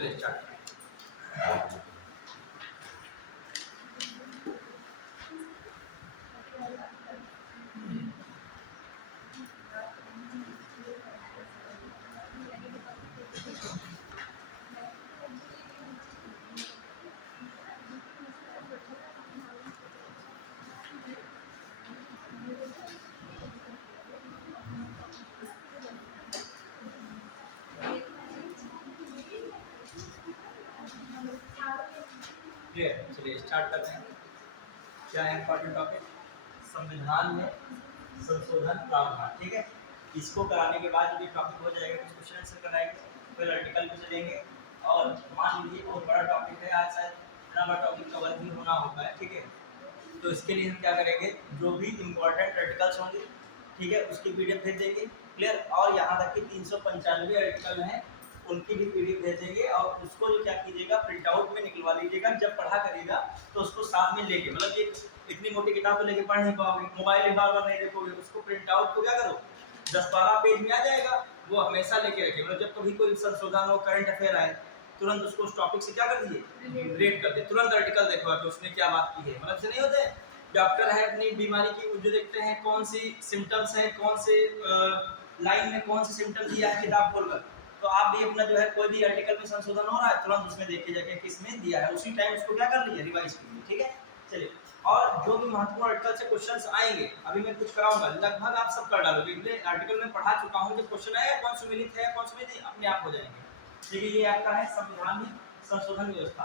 चलिए स्टार्ट। चलिए स्टार्ट करते हैं। क्या है इंपॉर्टेंट टॉपिक? संविधान में संशोधन प्रावधान। ठीक है, इसको कराने के बाद जब ये टॉपिक हो जाएगा कुछ क्वेश्चन आंसर कराएंगे, फिर आर्टिकल पे चलेंगे। और मान लीजिए बहुत बड़ा टॉपिक है, आज शायद इतना बड़ा टॉपिक कवर भी होना होता है। ठीक है, तो इसके लिए हम क्या करेंगे, जो भी इम्पोर्टेंट आर्टिकल्स होंगे, ठीक है, उसकी पीडीएफ भेज देंगे। क्लियर? और यहाँ तक कि 395 आर्टिकल हैं, उनकी भी पीडीएफ भेज देंगे। और उसको जो क्या कीजिएगा, प्रिंट आउट में निकलवा लीजिएगा। जब पढ़ा करिएगा तो उसको साथ में लेके, मतलब ये इतनी मोटी किताब तो लेके पढ़ नहीं पाओगे, मोबाइल में बार बार नहीं देखोगे, उसको प्रिंट आउट को क्या करो, 10-12 पेज में आ जाएगा, वो हमेशा लेके रखिए। मतलब जब कभी कोई संशोधन हो, करंट अफेयर आए, तुरंत उसको उस टॉपिक से क्या कर दीजिए, रिलेट कर दे। तुरंत आर्टिकल देखो कि उसने क्या बात की है। मतलब से नहीं होते, डॉक्टर है अपनी बीमारी की, जो देखते हैं कौन सी सिम्टम्स है, कौन से लाइन में कौन सी सिम्टम दिया है किताब खोलकर, तो आप भी अपना जो है कोई भी आर्टिकल में संशोधन हो रहा है, तुरंत उसमें देख के जाके किसमें दिया है, उसी टाइम उसको क्या कर लीजिए, रिवाइज कीजिए। ठीक है, चलिए। और जो भी महत्वपूर्ण आर्टिकल से क्वेश्चंस आएंगे, अभी मैं कुछ कराऊंगा, लगभग आप सब कर डालोगे। इसलिए आर्टिकल में पढ़ा चुका हूँ, जब क्वेश्चन आएगा कौन सुमेलित है कौन सुमेलित नहीं, अपने आप हो जाएंगे। देखिए, ये आपका है संविधान में संशोधन व्यवस्था।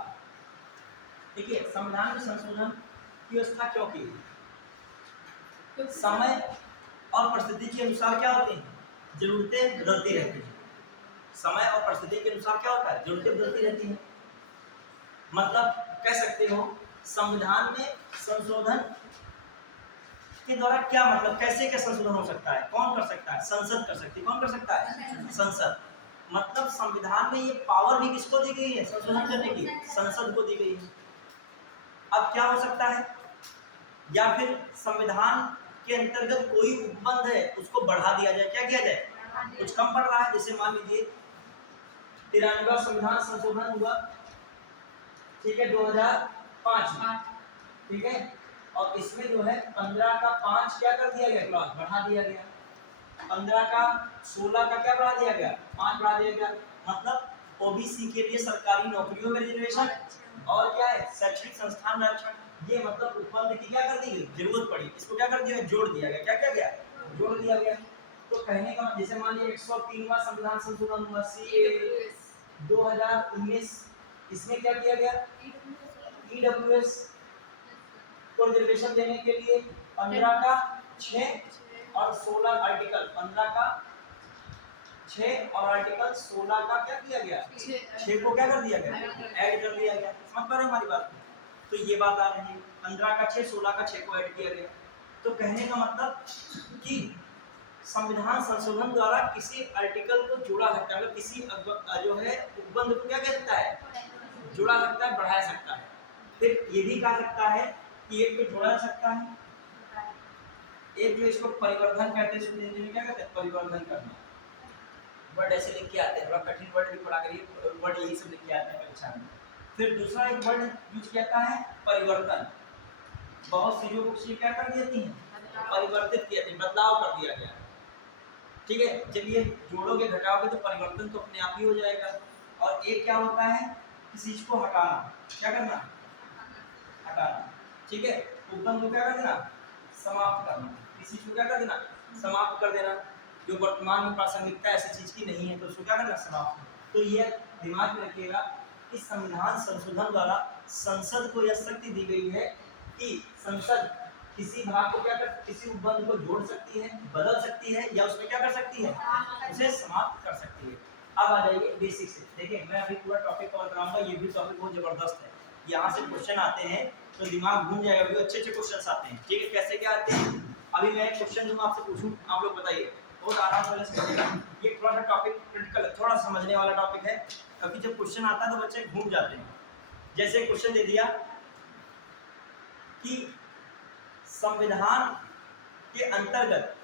देखिए, संविधान में संशोधन की व्यवस्था क्यों की? समय और परिस्थिति के अनुसार क्या होती है, जरूरतें बदलती रहती हैं। समय और परिस्थिति के अनुसार क्या होता है, जरूरतें बदलती रहती हैं। मतलब कह सकते हो संविधान में संशोधन के द्वारा क्या मतलब, कैसे क्या संशोधन हो सकता है, कौन कर सकता है, संसद कर सकती है। कौन कर सकता है? संसद। मतलब संविधान में ये पावर भी किसको दी गई है, संशोधन करने की, संसद को दी गई है। अब क्या हो सकता है, या फिर संविधान के अंतर्गत कोई उपबंध है उसको बढ़ा दिया जाए, क्या किया जाए, कुछ कम पड़ रहा है। जैसे मान लीजिए 93वां संविधान संशोधन हुआ, ठीक है, 2005 में। ठीक है, और इसमें जो है 15 का 5 क्या कर दिया गया, क्लॉज बढ़ा दिया गया। 15 का 16 का क्या बढ़ा दिया गया, 5 बढ़ा दिया गया। मतलब ओबीसी के लिए सरकारी नौकरियों में रिजर्वेशन, और क्या है, शैक्षणिक संस्थान में आरक्षण। ये मतलब उपबंध की क्या कर दी गई, जरूरत पड़ी, इसको क्या कर दिया, जोड़ दिया गया। क्या किया गया, जोड़ दिया गया। तो कहने का जैसे मान लीजिए 103वां संविधान संशोधन हुआ, सीए 2019, इसमें क्या किया गया, ईडब्ल्यूएस को रिजर्वेशन देने के लिए 15 का 6 और 16 आर्टिकल, 15 का 6 और आर्टिकल 16 का क्या किया गया, 6 को क्या कर दिया गया, ऐड कर दिया गया। समझ पा रहे हमारी बात? तो ये बात आ रही है, 15 का 6, 16 का 6 को ऐड किया गया। तो कहने का मतलब कि संविधान संशोधन द्वारा किसी आर्टिकल को जोड़ा सकता है, किसी जो है उपबंध को क्या कह सकता है, जोड़ा सकता है, बढ़ा सकता है। फिर ये भी कहा सकता है कि एक को जोड़ा जा सकता है, एक जो इसको परिवर्धन कहते हैं, हिंदी में क्या कहते हैं, परिवर्धन करना। वर्ड ऐसे लिख के आते हैं, थोड़ा कठिन वर्ड भी पढ़ा करिए, वर्ड यही सब लिख के आते हैं परीक्षा में। फिर दूसरा एक वर्ड यूज किया है, परिवर्तन। बहुत सी चीजें क्या कर देती हैं, परिवर्तित किया, बदलाव कर दिया गया। ठीक है, जब ये जोड़ोगे घटाओगे तो परिवर्तन तो अपने आप ही हो जाएगा। और एक क्या होता है, किसी चीज को हटाना, क्या करना, हटाना। ठीक है, उपबंध को क्या कर देना, समाप्त करना। किसी चीज को क्या कर देना, समाप्त कर देना। जो वर्तमान में प्रासंगिकता ऐसी चीज की नहीं है तो उसको क्या करना, समाप्त। तो ये दिमाग में रखिएगा कि संविधान संशोधन द्वारा संसद को यह शक्ति दी गई है कि संसद किसी भाग को क्या कर, किसी उपबंध को जोड़ सकती है, बदल सकती है, या उसमें क्या कर सकती है, उसे समाप्त कर सकती है। अब आ जाइए बेसिक से। देखिए, मैं अभी पूरा टॉपिक कवर कराऊंगा, ये भी टॉपिक बहुत जबरदस्त है। यहाँ से क्वेश्चन आते हैं तो दिमाग घूम जाएगा, भी अच्छे अच्छे क्वेश्चन आते हैं। ठीक है, कैसे क्या आते हैं, अभी मैं एक क्वेश्चन दूंगा आपसे, पूछूं, आप लोग बताइए, बहुत आराम से समझिएगा। ये थोड़ा सा टॉपिक क्रिटिकल है, थोड़ा समझने वाला टॉपिक है, क्योंकि जब क्वेश्चन आता है तो बच्चे घूम जाते हैं। जैसे क्वेश्चन दे दिया कि संविधान के अंतर्गत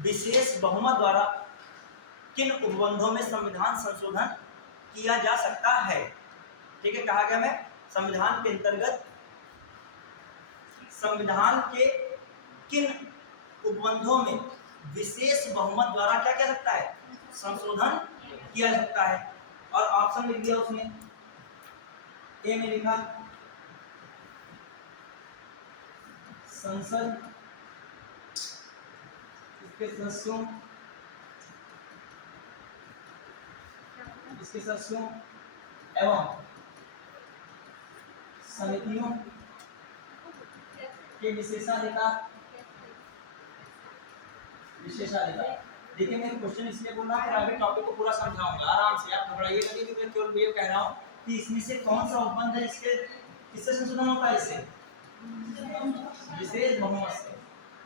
विशेष बहुमत द्वारा किन उपबंधों में संविधान संशोधन किया जा सकता है। ठीक है, कहा गया मैं संविधान के अंतर्गत संविधान के किन उपबंधों में विशेष बहुमत द्वारा क्या किया सकता है, संशोधन किया जा सकता है। और ऑप्शन लिख दिया उसमें, ए में लिखा संसद इसके सदस्यों एवं समितियों के विशेषाधिकार। देखिए मैं क्वेश्चन इसलिए बोल रहा हूँ, फिर आगे टॉपिक को पूरा समझाऊंगा आराम से, आप घबराइएगा नहीं कि मैं केवल ये कह रहा हूँ कि इसमें से कौन सा उपबंध है इसके किससे संशोधन होता है, इससे विशेष बहुमत से।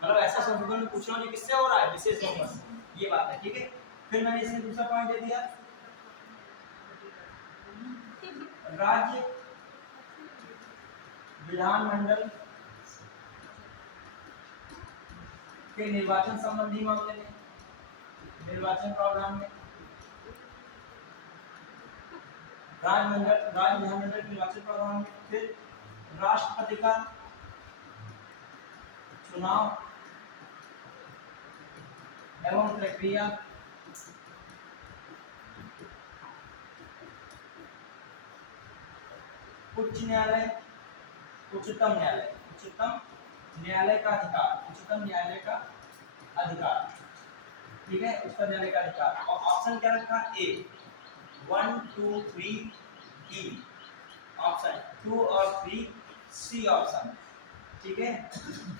मतलब ऐसा संशोधन पूछ रहा हूँ किससे हो रहा है, विशेष बहुमत से, ये बात है। ठीक है, फिर मैंने इसमें दूसरा पॉइंट दे दिया, राज्य विधानमंडल के निर्वाचन संबंधी मामले में, निर्वाचन प्रावधान में राज्य विधानमंडल के निर्वाचन प्रावधान में, फिर राष्ट्रपति का चुनाव एवं प्रक्रिया, उच्च न्यायालय, उच्चतम न्यायालय, उच्चतम न्यायालय का अधिकार, उच्चतम न्यायालय का अधिकार। ठीक है, उच्चतम न्यायालय का अधिकार। और ऑप्शन क्या रखा, ए 1 2 3 डी, ऑप्शन 2 और 3 सी ऑप्शन। ठीक है,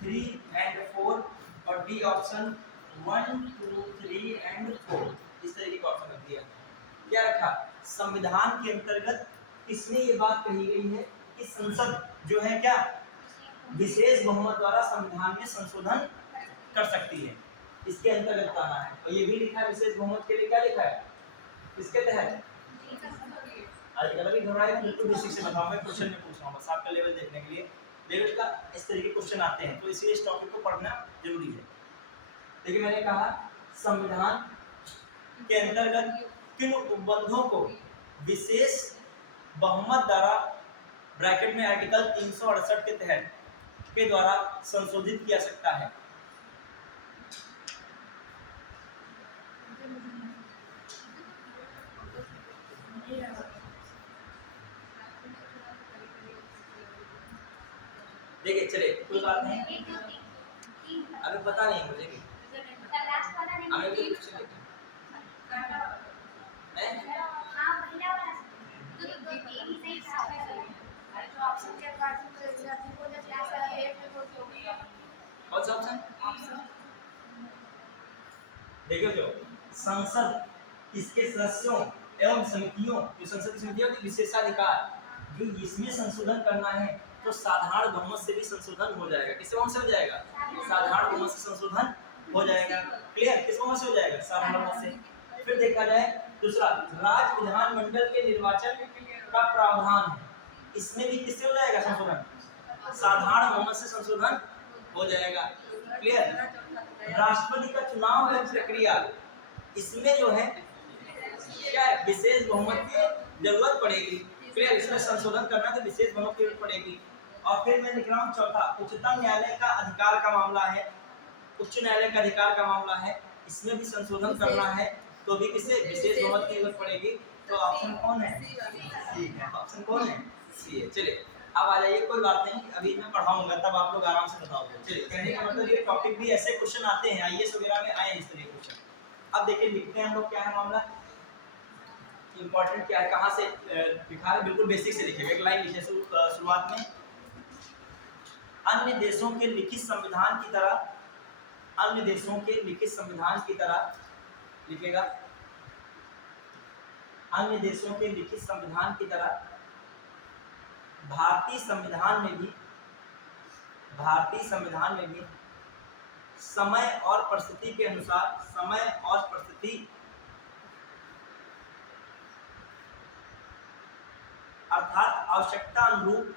3 and 4 और डी ऑप्शन 1 2 3 and 4, इस तरीके का ऑप्शन रख दिया। क्या रखा, संविधान के अंतर्गत इसमें ये बात कही गई है कि संसद जो है क्या विशेष बहुमत द्वारा संविधान में संशोधन कर सकती है, इसके अंतर्गत आना है। और ये भी लिखा है विशेष बहुमत के लिए, क्या लिखा है इसके तहत, आज कल भी घबराए बिल्कुल बेसिक से बताऊंगा, क्वेश्चन में पूछ रहा हूं बस आपका लेवल देखने के लिए, लेवल का इस तरीके क्वेश्चन आते हैं, तो इसलिए इस टॉपिक को पढ़ना जरूरी है। देखिए मैंने कहा संविधान के अंतर्गत किन उपबंधों को विशेष बहुमत द्वारा ब्रैकेट में आर्टिकल 368 के तहत के द्वारा संशोधित किया सकता है। देखिए चलिए कोई बात नहीं, अभी पता नहीं मुझे भी, हमें भी कुछ नहीं कौन सा ऑप्शन, देखिए जो संसद इसके सदस्यों एवं समितियों, जो संसद की समितियों के विशेषाधिकार, जो इसमें संशोधन करना है तो साधारण बहुमत से भी संशोधन हो जाएगा। किस बहुमत से हो जाएगा, साधारण बहुमत से संशोधन हो जाएगा। क्लियर, किस बहुमत से हो जाएगा, साधारण बहुमत से। फिर देखा जाए दूसरा, राज्य विधानमंडल के निर्वाचन का प्रावधान है, इसमें भी किससे हो जाएगा संशोधन, साधारण बहुमत से संशोधन हो जाएगा। क्लियर, राष्ट्रपति का चुनाव है प्रक्रिया, इसमें जो है क्या है विशेष बहुमत की जरूरत पड़ेगी। क्लियर, इसमें संशोधन करना तो विशेष बहुमत की जरूरत पड़ेगी। और फिर मैं लिख रहा हूँ चौथा, उच्चतम न्यायालय का अधिकार का मामला है, उच्च न्यायालय का अधिकार का मामला है, इसमें भी संशोधन करना है तो भी किसे विशेष बहुमत की जरूरत पड़ेगी। तो ऑप्शन कौन है, ठीक है, ऑप्शन कौन है, सी है। चलिए अब आ जाइए, कोई बात नहीं, अभी मैं पढ़ाऊंगा तब आप लोग आराम से बताओगे। चलिए कहने का मतलब ये टॉपिक भी ऐसे क्वेश्चन आते हैं, आईएएस वगैरह में आए इस तरह के क्वेश्चन। अब देखिए लिखते हैं हम लोग क्या है मामला, इंपॉर्टेंट क्या है, कहाँ से लिखा है, बिल्कुल बेसिक से लिखिएगा। एक लाइन लिखिए शुरुआत में, अन्य देशों के लिखित संविधान की तरह, अन्य देशों के लिखित संविधान की तरह लिखेगा, अन्य देशों के लिखित संविधान की तरह भारतीय संविधान में भी समय और परिस्थिति के अनुसार, समय और परिस्थिति अर्थात आवश्यकता अनुरूप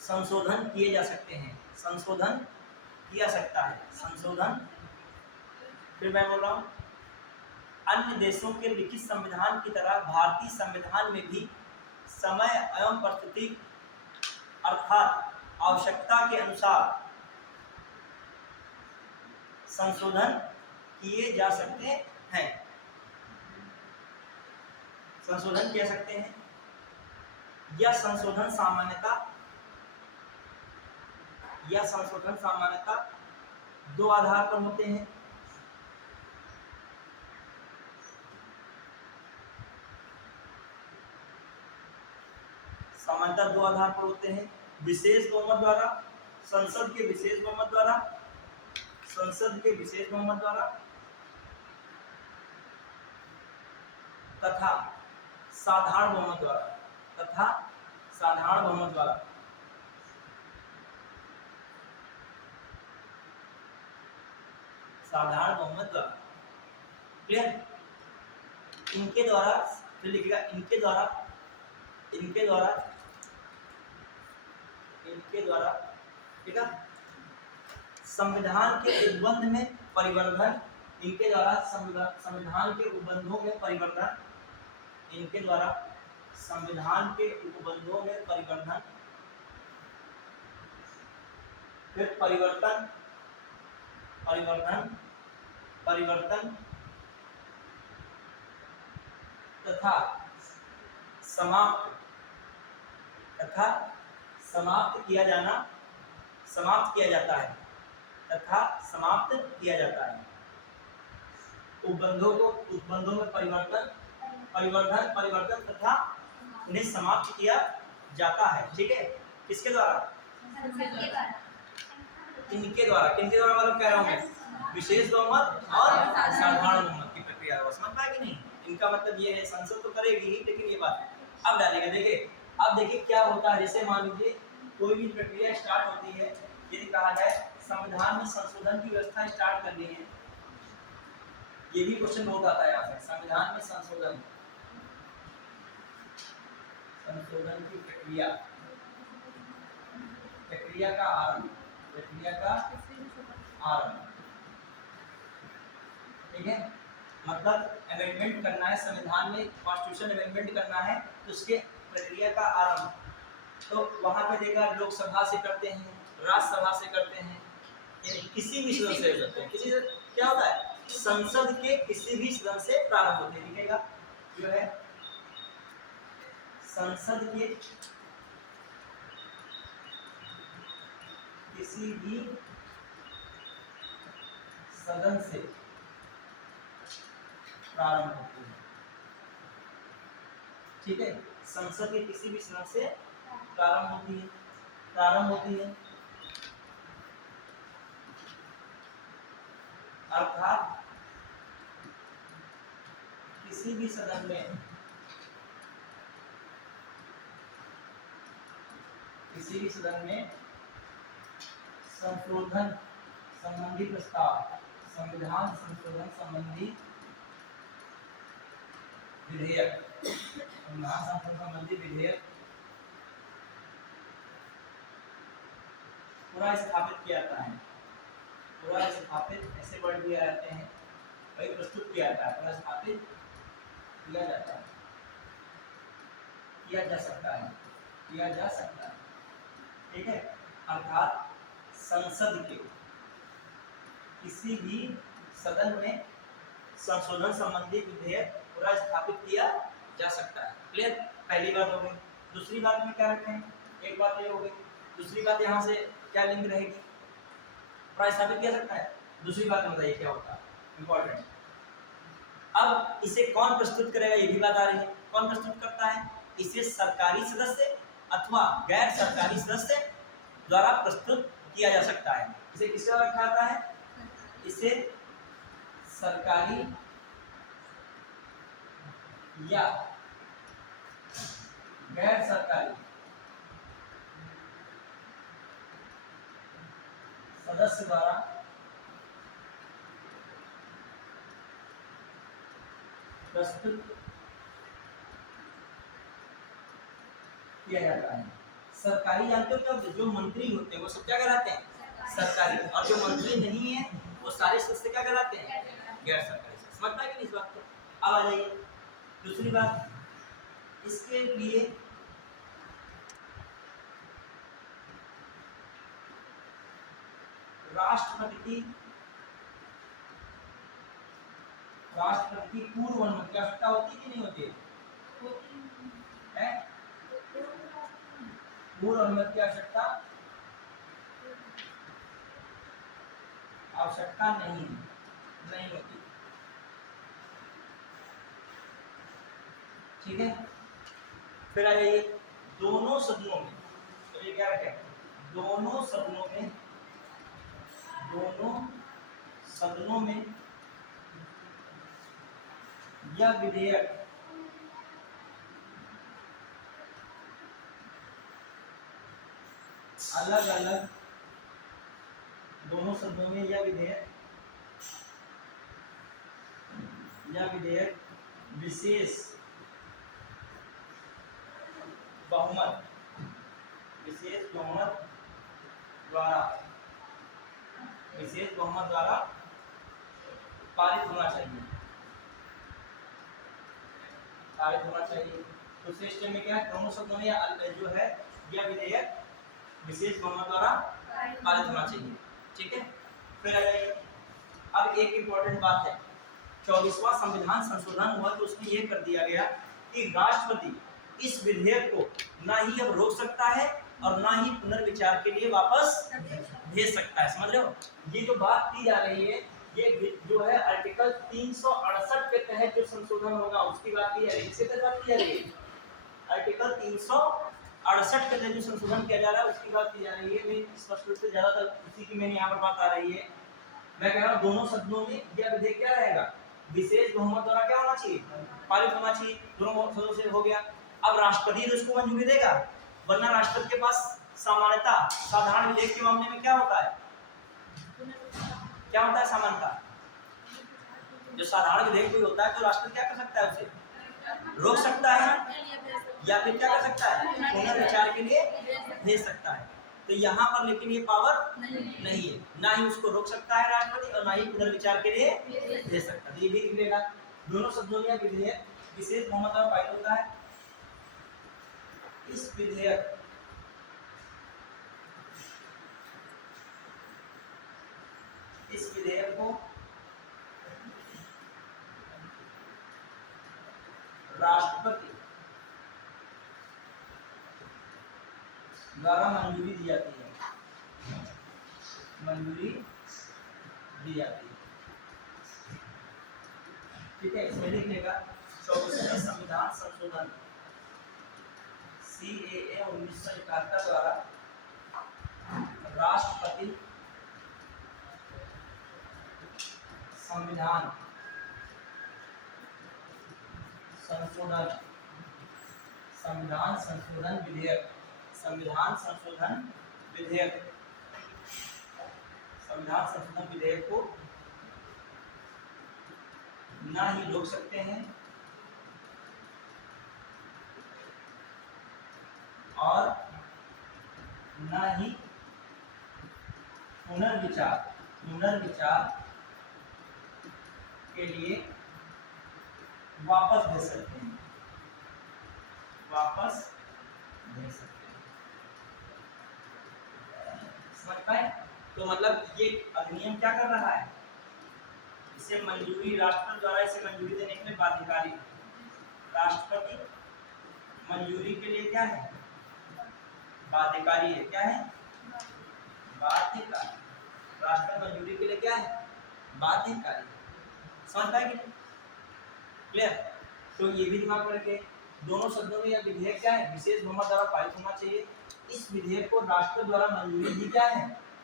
संशोधन किए जा सकते हैं, संशोधन किया सकता है, संशोधन। फिर मैं बोल रहा हूँ, अन्य देशों के लिखित संविधान की तरह भारतीय संविधान में भी समय एवं परिस्थिति अर्थात आवश्यकता के अनुसार संशोधन किए जा सकते हैं। संशोधन किए सकते हैं। यह संशोधन सामान्यतः दो आधार पर होते हैं। सामान्यतः दो आधार पर होते हैं, विशेष बहुमत द्वारा, संसद के विशेष बहुमत द्वारा, तथा साधारण बहुमत द्वारा, क्लियर? इनके द्वारा, फिर लिखिएगा इनके द्वारा ठीक है, संविधान के उपबंध में परिवर्तन, इनके द्वारा संविधान के उपबंधों में परिवर्तन, फिर परिवर्तन तथा समाप्त किया जाता है। उपबंधों में परिवर्तन तथा उन्हें समाप्त किया जाता है। ठीक है, किसके द्वारा? इनके द्वारा। किनके द्वारा मतलब कह रहा हूँ मैं? विशेष बहुमत और साधारण बहुमत की प्रक्रिया। समझ पाए कि नहीं? इनका मतलब ये है, संसद तो करेगी ही, लेकिन ये बात अब डालेगा। देखिए अब देखिए क्या होता है। जैसे मान लीजिए कोई भी प्रक्रिया स्टार्ट होती है, यदि कहा जाए संविधान में संशोधन की व्यवस्था स्टार्ट करनी है, ये भी क्वेश्चन बहुत आता है यहाँ से। संविधान में संशोधन की प्रक्रिया का आरंभ, ठीक है, मतलब अमेंडमेंट करना है संविधान में, कॉन्स्टिट्यूशन अमेंडमेंट करना है, तो उसके प्रक्रिया का आरंभ तो वहां पे देखा लोकसभा से करते हैं, राज्यसभा से करते हैं, यानी किसी भी सदन से करते हैं। किसी से क्या होता है? संसद के किसी भी सदन से प्रारंभ होते हैं। लिखेगा जो है संसद के किसी भी सदन से प्रारंभ होती है। ठीक है, संसद के किसी भी सदन से प्रारंभ होती है अर्थात किसी भी सदन में संशोधन संबंधी प्रस्ताव, संविधान संशोधन संबंधी विधेयक पूरा स्थापित किया जाता है। ऐसे वर्ड भी आ जाते हैं, वही प्रस्तुत किया जाता है, पूरा स्थापित किया जा सकता है। ठीक है, अर्थात संसद के किसी भी सदन में संशोधन संबंधी विधेयक पूरा स्थापित किया जा सकता है। क्लियर? पहली बात हो गई। दूसरी बात में क्या रखें? एक बात ये हो गई, दूसरी बात यहाँ से क्या लिंक रहेगी? पूरा स्थापित किया सकता है। दूसरी बात बताइए क्या होता है, इंपॉर्टेंट। अब इसे कौन प्रस्तुत करेगा, ये भी बात आ रही है। कौन प्रस्तुत करता है? इसे सरकारी सदस्य अथवा गैर सरकारी सदस्य द्वारा प्रस्तुत किया जा सकता है। इसे किससे रखा जाता है? इसे सरकारी या गैर सरकारी सदस्य द्वारा प्रस्तुत किया जाता है। सरकारी जानते हो क्या? जो मंत्री होते हैं वो सब क्या कहलाते हैं? सरकारी। और जो मंत्री नहीं है वो सारे सदस्य क्या कहलाते हैं? गैर सरकारी संस्था। समझ पाए कि नहीं इस बात को? अब आ जाइए दूसरी बात, इसके लिए राष्ट्रपति की पूर्व अनुमति की आवश्यकता होती कि नहीं होती है? पूर्व अनुमति की आवश्यकता नहीं होती। ठीक है, फिर आ जाइए दोनों सदनों में, तो ये क्या रखें, दोनों सदनों में यह विधेयक अलग अलग, दोनों सदनों में यह विधेयक विशेष बहुमत द्वारा पारित होना चाहिए। तो सिस्टम में क्या है, दोनों शब्दों में जो है यह विधेयक विशेष बहुमत द्वारा पारित होना चाहिए। ठीक है, फिर आ जाइए, अब एक इम्पोर्टेंट बात है, 24वां संविधान संशोधन हुआ तो उसमें यह कर दिया गया कि राष्ट्रपति इस विधेयक को ना ही अब रोक सकता है और ना ही पुनर्विचार के लिए वापस भेज सकता है। समझ रहे हो? ये जो बात की जा रही है, ये जो है आर्टिकल 368 के तहत जो संशोधन होगा उसकी बात की जा रही है। इसके तहत बात की जा रही है, आर्टिकल 368 के तहत जो संशोधन किया जा रहा है उसकी बात की जा रही है। मैं स्पष्ट रूप से ज्यादातर उसी की मैंने यहाँ पर बात आ रही है। मैं कह रहा हूँ दोनों सदनों में यह विधेयक क्या रहेगा, विशेष बहुमत द्वारा क्या होना चाहिए, पारित होना चाहिए। दोनों सदनों से हो गया। अब राष्ट्रपति तो इसको मंजूरी देगा, वरना राष्ट्रपति के पास सामान्यतः साधारण विधेयक के मामले में क्या होता है, सामान्यतः जो साधारण विधेयक कोई होता है तो राष्ट्रपति क्या कर सकता है, उसे रोक सकता है या फिर क्या कर सकता है, पुनर्विचार के लिए भेज सकता है। तो यहाँ पर लेकिन ये पावर नहीं है, ना ही उसको रोक सकता है राष्ट्रपति और ना ही पुनर्विचार के लिए भेज सकता है। ये भी मिलेगा, दोनों शब्दों में विधेयक विशेष बहुमत द्वारा पारित होता है। इस विधेयक को राष्ट्रपति द्वारा मंजूरी दी जाती है। ठीक है, इसमें लिखिएगा 24वें संविधान संशोधन CAA 1971 द्वारा राष्ट्रपति संविधान संशोधन विधेयक को ना ही रोक सकते हैं और ना ही पुनर्विचार के लिए वापस भेज सकते हैं। समझ पाए? तो मतलब ये अधिनियम क्या कर रहा है, इसे मंजूरी राष्ट्रपति द्वारा इसे मंजूरी देने के लिए बाध्यकारी, राष्ट्रपति मंजूरी के लिए क्या है, बाध्यकारी है। क्या है, बाध्यकारी। राष्ट्रपति मंजूरी के लिए क्या है, बाध्यकारी। समझ पाए कि क्लियर? तो ये भी दिमाग में रखें, दोनों शब्दों में यह विधेयक क्या है, विशेष बहुमत द्वारा पारित होना चाहिए। इस विधेयक को राष्ट्रपति द्वारा मंजूरी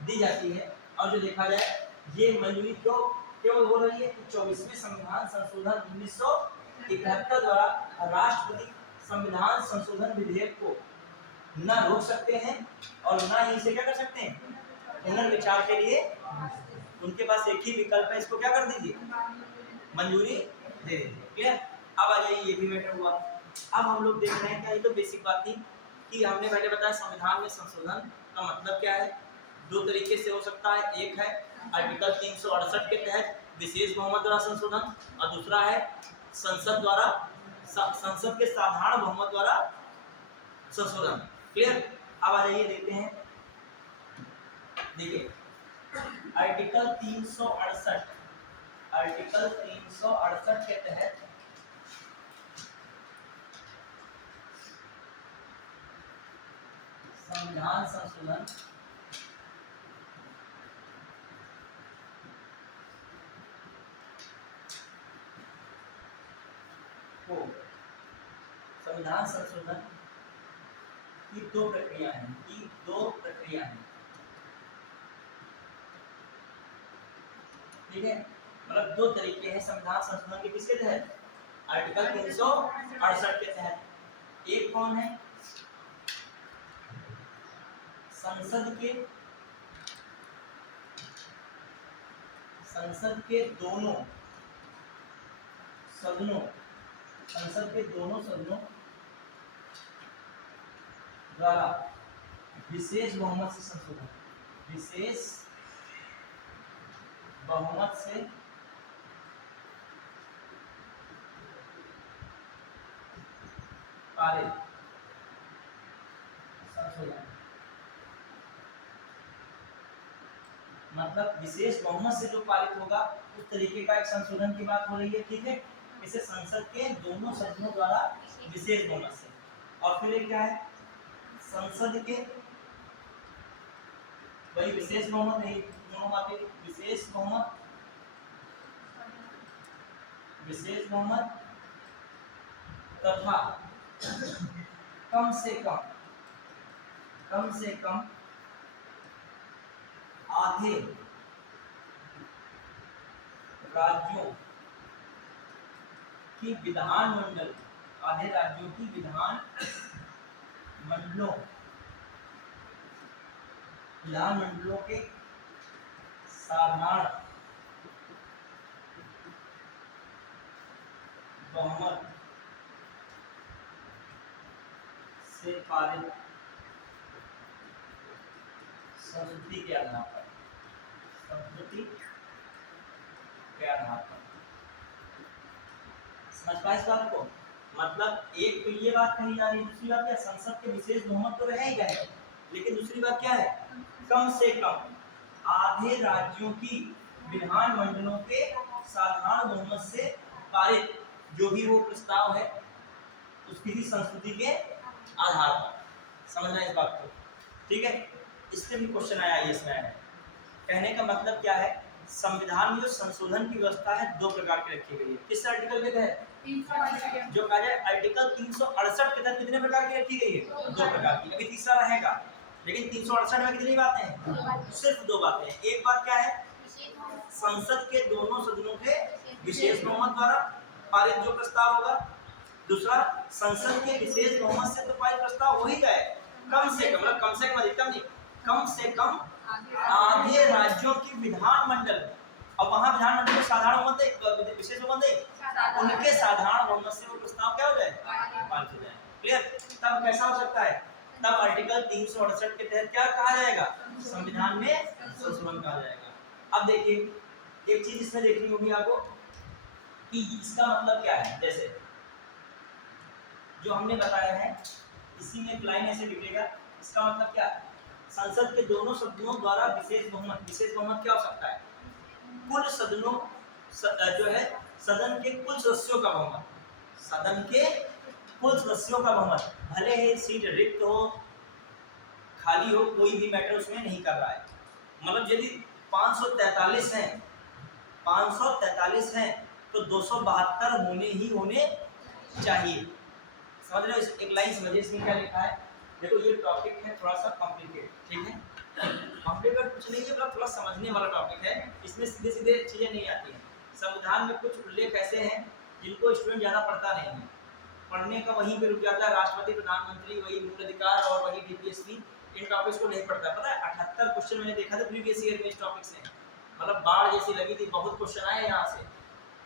दी जाती है। और जो देखा जाए ये मंजूरी क्यों हो रही है, 24वें संविधान संशोधन 1971 द्वारा राष्ट्रपति संविधान संशोधन विधेयक को न रोक सकते हैं और न ही इसे क्या कर सकते हैं, पुनर्विचार के लिए उनके पास एक ही विकल्प है, इसको क्या कर दीजिए, मंजूरी दे दीजिए। क्लियर? अब आ जाइए, ये भी मैटर हुआ। अब हम लोग देख रहे हैं क्या, ये तो बेसिक बात थी कि हमने पहले बताया संविधान में संशोधन का मतलब क्या है। दो तरीके से हो सकता है, एक है आर्टिकल 368 के तहत विशेष बहुमत द्वारा संशोधन और दूसरा है संसद के साधारण बहुमत द्वारा संशोधन। क्लियर? अब आ जाइए देखते हैं, देखिए आर्टिकल 368 के तहत संविधान संशोधन की दो प्रक्रिया हैं, ठीक है। मतलब दो तरीके हैं संविधान संशोधन के, किसके तहत? आर्टिकल 368 के तहत। एक कौन है? संसद के दोनों सदनों द्वारा विशेष बहुमत से संशोधन, विशेष बहुमत से पारित संशोधन। मतलब विशेष बहुमत से जो पारित होगा उस तरीके का एक संशोधन की बात हो रही है, ठीक है। इसे संसद के दोनों सदनों द्वारा विशेष बहुमत से, और फिर एक क्या है? संसद के वही विशेष बहुमत नहीं, दोनों बातें, विशेष बहुमत तथा कम से कम आधे राज्यों की विधानमंडलों के साधारण बहुमत से पारित संस्कृति के आधार पर, समझ पाए इस बात को? मतलब एक तो ये बात कही जा रही है, दूसरी बात क्या? संसद के विशेष बहुमत तो रहेगा है, लेकिन दूसरी बात क्या है? कम से कम आधे राज्यों की विधानमंडलों के साधारण बहुमत से पारित जो भी वो प्रस्ताव है उस किसी संस्कृति के आधार पर। समझना इस बात को, ठीक है। इससे भी क्वेश्चन आया, ये इसमें है। कहने का मतलब क्या है? संविधान में जो संशोधन की व्यवस्था है दो प्रकार की रखी गई है। किस आर्टिकल के तहत? जो कहा जाए आर्टिकल 368 के तहत कितने प्रकार की रखी गई है? दो प्रकार की। अभी तीसरा रहेगा, लेकिन 368 में कितनी बातें हैं? सिर्फ दो बातें हैं। एक बात क्या है? संसद के दोनों सदनों के विशेष बहुमत द्वारा पारित जो प्रस्ताव होगा। दूसरा, संसद के विशेष बहुमत से तो पारित प्रस्ताव हो ही गए, कम से कम, मतलब कम से कम, अधिकतम नहीं, कम से कम आधे राज्यों की विधानमंडल, और वहां विधानमंडल में साधारण बहुमत, विशेष बहुमत नहीं, उनके साधारण बहुमत से वो प्रस्ताव क्या हो जाए? पारित हो जाए। क्लियर? तब कैसा हो सकता है? तब आर्टिकल 368 के तहत क्या कहा जाएगा? संविधान में संशोधन कहा जाएगा। अब देखिए एक चीज इसमें देखनी होगी आपको कि इसका मतलब क्या है। जैसे जो हमने बताया है, इसी में एक लाइन ऐसे लिखेगा, इसका मतलब क्या है? संसद के दोनों सदनों द्वारा विशेष बहुमत क्या हो सकता है? कुल सदनों जो है सदन के कुल सदस्यों का बहुमत, सदन के कुल सदस्यों का बहुमत, भले ही सीट रिक्त हो, खाली हो, कोई भी मैटर उसमें नहीं कर रहा है। मतलब यदि 543 हैं तो 272 होने चाहिए। समझ रहे हो? एक लाइन समझिए, इसमें क्या लिखा है। देखो ये टॉपिक है थोड़ा सा कॉम्प्लिकेटेड, ठीक है। कॉम्प्लिकेटेड कुछ नहीं है, मतलब थोड़ा समझने वाला टॉपिक है। इसमें सीधे सीधे चीजें नहीं आती हैं। संविधान में कुछ उल्लेख ऐसे हैं जिनको स्टूडेंट ज़्यादा पढ़ता नहीं है, पढ़ने का वहीं पे रुक जाता है। राष्ट्रपति, प्रधानमंत्री, वही मूल अधिकार और वही डीपीएससी, इन टॉपिक्स को नहीं पढ़ता। पता है 78 क्वेश्चन मैंने देखा था प्रीवियस ईयर में इस टॉपिक से, मतलब बाढ़ जैसी लगी थी, बहुत क्वेश्चन आए यहाँ से।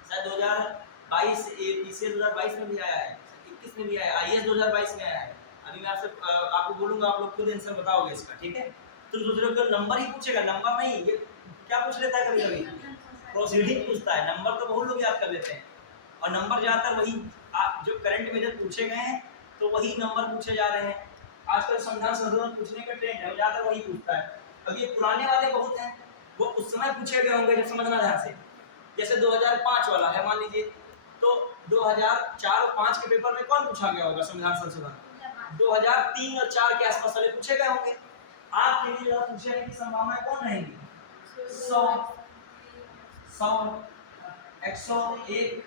शायद 2022 2022 में भी आया है, 21 में भी आया, IAS 2022 में आया है। अभी मैं आपको बोलूंगा, आप लोग खुद आंसर बताओगे इसका, ठीक है। तो दूसरे को नंबर ही पूछेगा, नंबर नहीं, ये क्या पूछ लेता है कभी कभी, प्रोसीडिंग पूछता है, नंबर तो बहुत लोग याद कर लेते हैं और नंबर ज़्यादातर वही जो करंट मेजर पूछे गए हैं तो वही नंबर पूछे जा रहे हैं। आजकल संविधान संशोधन पूछने का ट्रेंड है, ज़्यादातर वही पूछता है। अब ये पुराने वाले बहुत हैं, वो उस समय पूछे गए होंगे, जब समझना ध्यान से। जैसे 2005 वाला है मान लीजिए, तो 2004 और 5 के पेपर में कौन पूछा गया होगा संविधान संशोधन? 2003 और 4 के आसपास वाले पूछे गए होंगे। आपके लिए ज़्यादा पूछने की संभावना कौन रहेगी? 100, 101,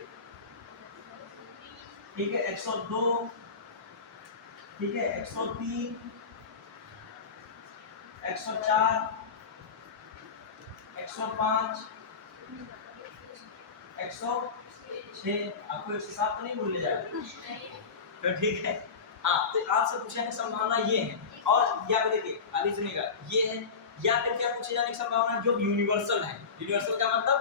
ठीक है, 102, ठीक है, 103, 104, 105, 106। आपको 107 तो नहीं भूलने जाएगा, तो ठीक है। हाँ, तो आपसे पूछने की संभावना ये है। और या देखिए अभी सुनिएगा, ये है या फिर क्या पूछे जाने की संभावना जो यूनिवर्सल है। यूनिवर्सल का मतलब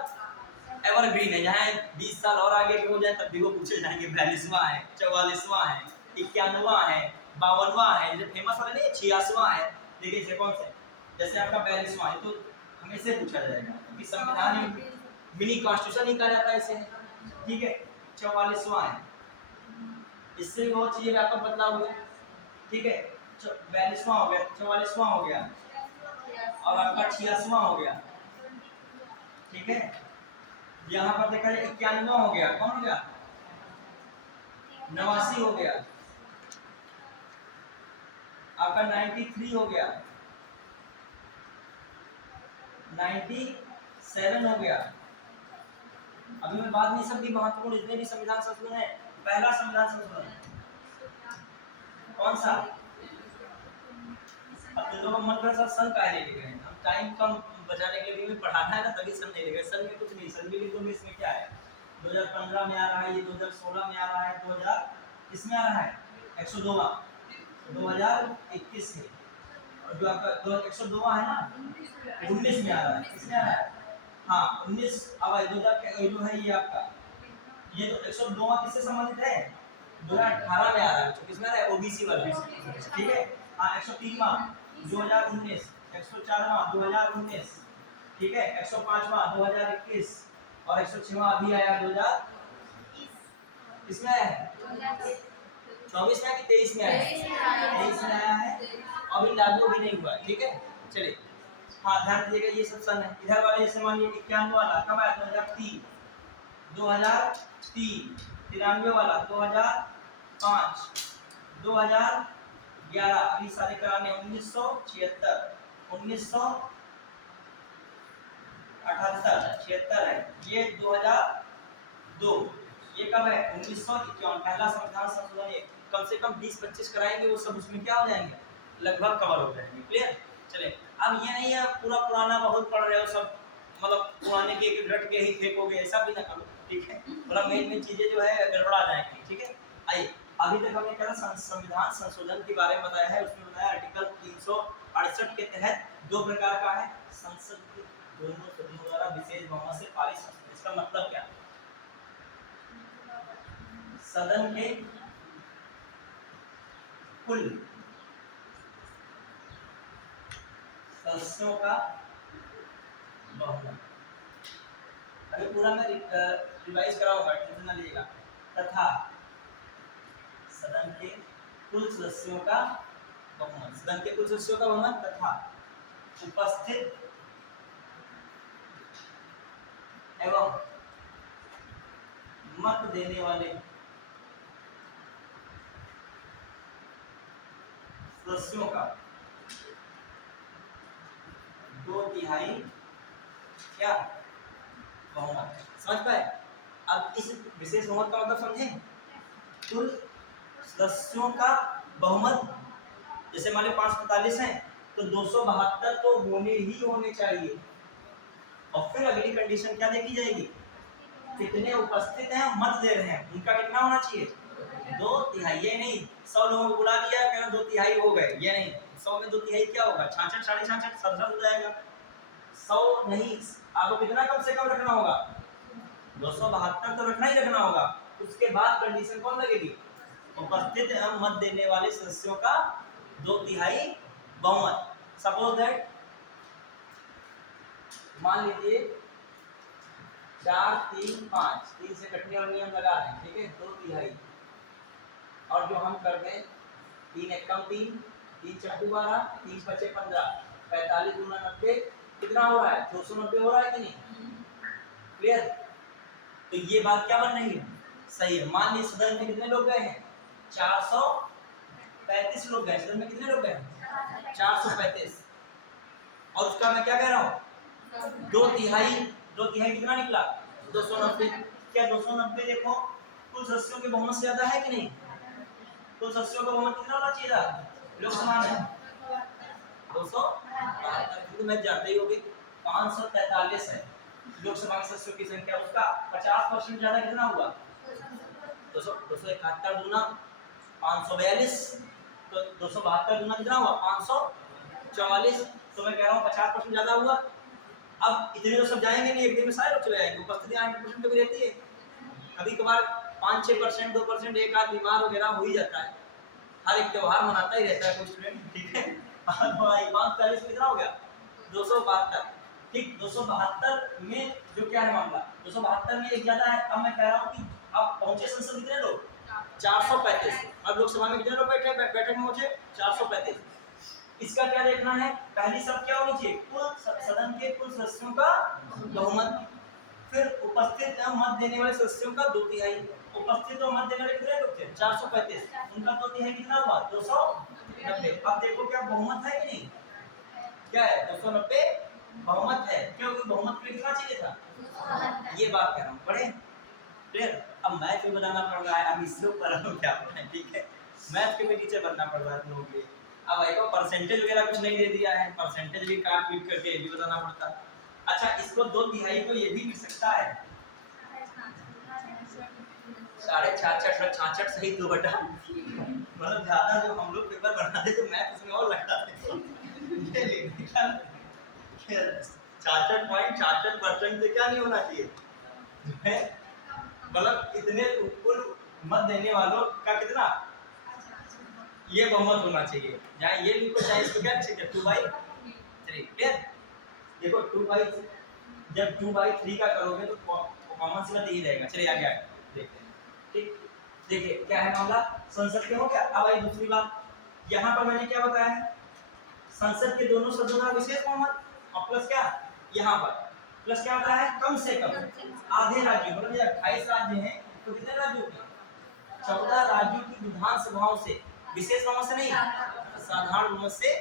एवरग्रीन है, जहाँ 20 साल और आगे के हो जाए तब भी वो पूछे जाएंगे। 42वां है, 44वां है, 91वां है, 52वां है, जो फेमस वाले नहीं 86वां है। देखिए इसे कौन से, जैसे आपका 42वां है तो हमेशा पूछा जाएगा कि संविधान में मिनी कॉन्स्टिट्यूशन ही कहा जाता है इसे, ठीक है। 44वां है, इससे भी बहुत चीजें व्यापक बदलाव हुए, ठीक है। 42वां हो गया, 44वां हो गया और आपका 86वां हो गया, ठीक है। यहाँ पर देखा जाए 91वां हो गया, कौन हो गया? 89 हो गया, आपका 93 हो गया, 97 हो गया। अभी मैं बाद में सबकी महत्वपूर्ण जितने भी संविधान संशोधन है, पहला संविधान संशोधन कौन सा? अब तो लोग मन कर सब सन का ले गए हैं, हम टाइम कम बचाने के लिए भी पढ़ाना है ना, तभी सन नहीं लेंगे। सन में कुछ नहीं, सन में लिखो इसमें क्या है, 2015 में आ रहा है, ये 2016 में आ रहा है, 2000 इसमें आ रहा है 102वां, 2021 में, और जो आपका 102वां है ना 19 में आ रहा है, किसमें आ रहा है? हाँ 19। अब 2000 जो है ये आपका, ये तो 102वां किससे संबंधित है? 2018 में आ रहा है, किसमें आ रहा है? ओबीसी वाला, ठीक है। हाँ 103वां 2019, 104वां 2019, ठीक है, 105वां 2021 और 106वां अभी आया 2000 इसमें आया है 24 में कि 23 में आया है? 23 में आया है, अभी लागू भी नहीं हुआ, ठीक है। चलिए हाँ ध्यान दीजिएगा, ये सब सन है। इधर वाले जैसे मान लीजिए 91 वाला कब आया? 2003, 2003, 93 वाला 2005, 2011, अभी सारे कराने 1976, 1978, 76 है, ये 2002, ये कब है? 1951। पहला संविधान संशोधन ये कम से कम 20-25 कराएंगे, वो सब उसमें क्या हो जाएंगे, लगभग कवर हो जाएंगे। क्लियर? चले, अब ये नहीं है पूरा पुराना बहुत पढ़ रहे हो सब, मतलब पुराने के रट के ही फेंकोगे, ऐसा भी ना करो, ठीक है। थोड़ा मेन चीजें जो है गड़बड़ा जाएंगी, ठीक है। आइए, अभी तक हमने क्या संविधान संशोधन के बारे में बताया है। उसमें बताया आर्टिकल 368 के तहत दो प्रकार का है, संसद के दोनों सदनों द्वारा विशेष बहुमत से पारित संशोधन। इसका मतलब क्या? सदन के कुल सदस्यों का बहुमत, अभी पूरा मैं रिवाइज कराऊंगा, टेंशन ना लीजिएगा। तथा सदन के कुल सदस्यों का बहुमत, सदन के कुल सदस्यों का बहुमत तथा उपस्थित एवं मत देने वाले सदस्यों का 2/3 क्या बहुमत। समझ पाए? अब इस विशेष बहुमत का मतलब समझें? कुल सदस्यों का बहुमत, जैसे मान लो 545 हैं तो 272 तो होने ही होने चाहिए। और फिर अगली कंडीशन क्या देखी जाएगी? कितने उपस्थित हैं, मत दे रहे हैं, उनका कितना होना चाहिए? 2/3। ये नहीं 100 लोगों को बुला दिया कहना 2/3 हो गए, ये नहीं। 100 में 2/3 क्या होगा? 66, 66.5, 67 हो जाएगा। 100 नहीं, आपको कितना कम से कम रखना होगा? 272 तो रखना ही रखना होगा। उसके बाद कंडीशन कौन लगेगी? उपस्थित एवं मत देने वाले सदस्यों का 2/3 बहुमत। सपोज दैट मान लीजिए 4 3 5 3 से कटने वाला नियम लगा रहे हैं, ठीक है, 2/3 और जो हम कर दें 3 एकम 3 3 चौको 12 3 पचे 15 45 दूना 90 कितना हो रहा है 290 हो रहा है कि नहीं, क्लियर। तो ये बात क्या बन रही है, सही है। मान लीजिए सदन में कितने लोग गए हैं 435 लोग गए, सदन में कितने लोग गए 435 और उसका मैं क्या कह रहा हूँ 2/3 कितना निकला 290। क्या 290 देखो कुल सदस्यों के बहुमत से ज्यादा है कि नहीं, कुल सदस्यों का बहुमत कितना होना चाहिए था, लोग समान है 272, तो मैं जानते ही होगी 543 है लोकसभा के सदस्यों की संख्या, उसका 50% ज्यादा कितना हुआ 271 दूना 542, तो 272 दूना कितना हुआ 544, तो मैं कह रहा हूँ 50% ज्यादा हुआ। अब इतने तो सब जाएंगे नहीं, एक दिन में सारे लोग चले जाएंगे, उपस्थिति 8% तो भी रहती है, कभी कभार 5-6% 2% एक आध बीमार वगैरह हो ही जाता है, हर एक त्योहार मनाता ही रहता है कोई स्टूडेंट, ठीक है। 543 कितना हो गया 272, ठीक। 272 में जो क्या है मामला 272 में एक ज्यादा है। अब मैं कह रहा हूँ कि अब पहुंचे संसद कितने लोग 435, अब लोकसभा में कितने लोग बैठक में पहुंचे 435। इसका क्या देखना है, पहली शर्त क्या होनी चाहिए कुल सदन के कुल सदस्यों का बहुमत, फिर उपस्थित मत देने वाले सदस्यों का 2/3, उपस्थित और मत देने वाले कितने लोग थे 435, उनका 2/3 कितना हुआ 290। अब देखो क्या बहुमत है कि नहीं, क्या है 290 बहुमत है, क्योंकि बहुमत के लिए कितना चाहिए था, ये बात कह रहा हूँ, पढ़े क्लियर। अब मैथ भी बनाना पड़ रहा है, अब इससे ऊपर हम क्या पढ़ें, ठीक है, मैथ के भी टीचर बनना पड़ रहा है तुम लोगों के लिए। अब एक परसेंटेज वगैरह कुछ नहीं दे दिया है, परसेंटेज भी काट पीट करके ये भी बताना पड़ता। अच्छा इसको 2/3 को ये भी मिल सकता है 66 सही 2 बटा, मतलब ज्यादा जो हम लोग पेपर बनाते तो मैथ उसमें और लगता था, ये लिखने का 66.66% से क्या नहीं होना चाहिए, मतलब इतने कुल मत देने वालों का कितना ये बहुमत होना चाहिए, जहाँ ये लिखो चाहे इसको क्या लिख सकते 2/3, क्लियर। देखो 2/3 जब 2/3 का करोगे तो कॉमन सी बात यही रहेगा। चलिए आगे देखते हैं, ठीक। देखिए क्या है मामला, संसद के हो गया। अब आई दूसरी बात, यहाँ पर मैंने क्या बताया है संसद के दोनों सदनों का विशेष बहुमत और प्लस क्या यहाँ पर प्लस क्या होता है कम से कम आधे राज्यों, मतलब ये 28 राज्य हैं तो कितने राज्यों के 14 राज्यों की विधानसभाओं से विशेष बहुमत से नहीं साधारण बहुमत से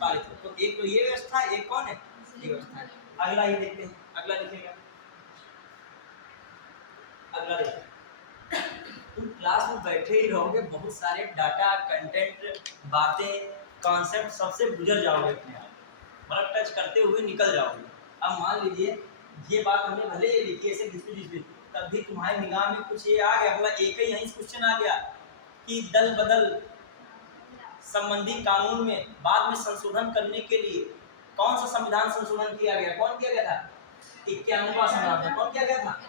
पारित हो। तो एक तो ये व्यवस्था, एक कौन है ये व्यवस्था है। अगला ये देखते हैं, अगला लिखेगा, अगला देखते तुम क्लास में बैठे ही रहोगे, बहुत सारे डाटा कंटेंट बातें कॉन्सेप्ट सबसे गुजर जाओगे अपने आप, मतलब टच करते हुए निकल जाओगे। अब मान लीजिए ये बात हमने भले ये लिखी ऐसे जिसमें तब भी तुम्हारे निगाह में कुछ ये आ गया, मतलब एक ही यहीं क्वेश्चन आ गया कि दल बदल संबंधी कानून में बाद में संशोधन करने के लिए कौन सा संविधान संशोधन किया गया, कौन किया गया था 91वां संविधान, कौन किया गया था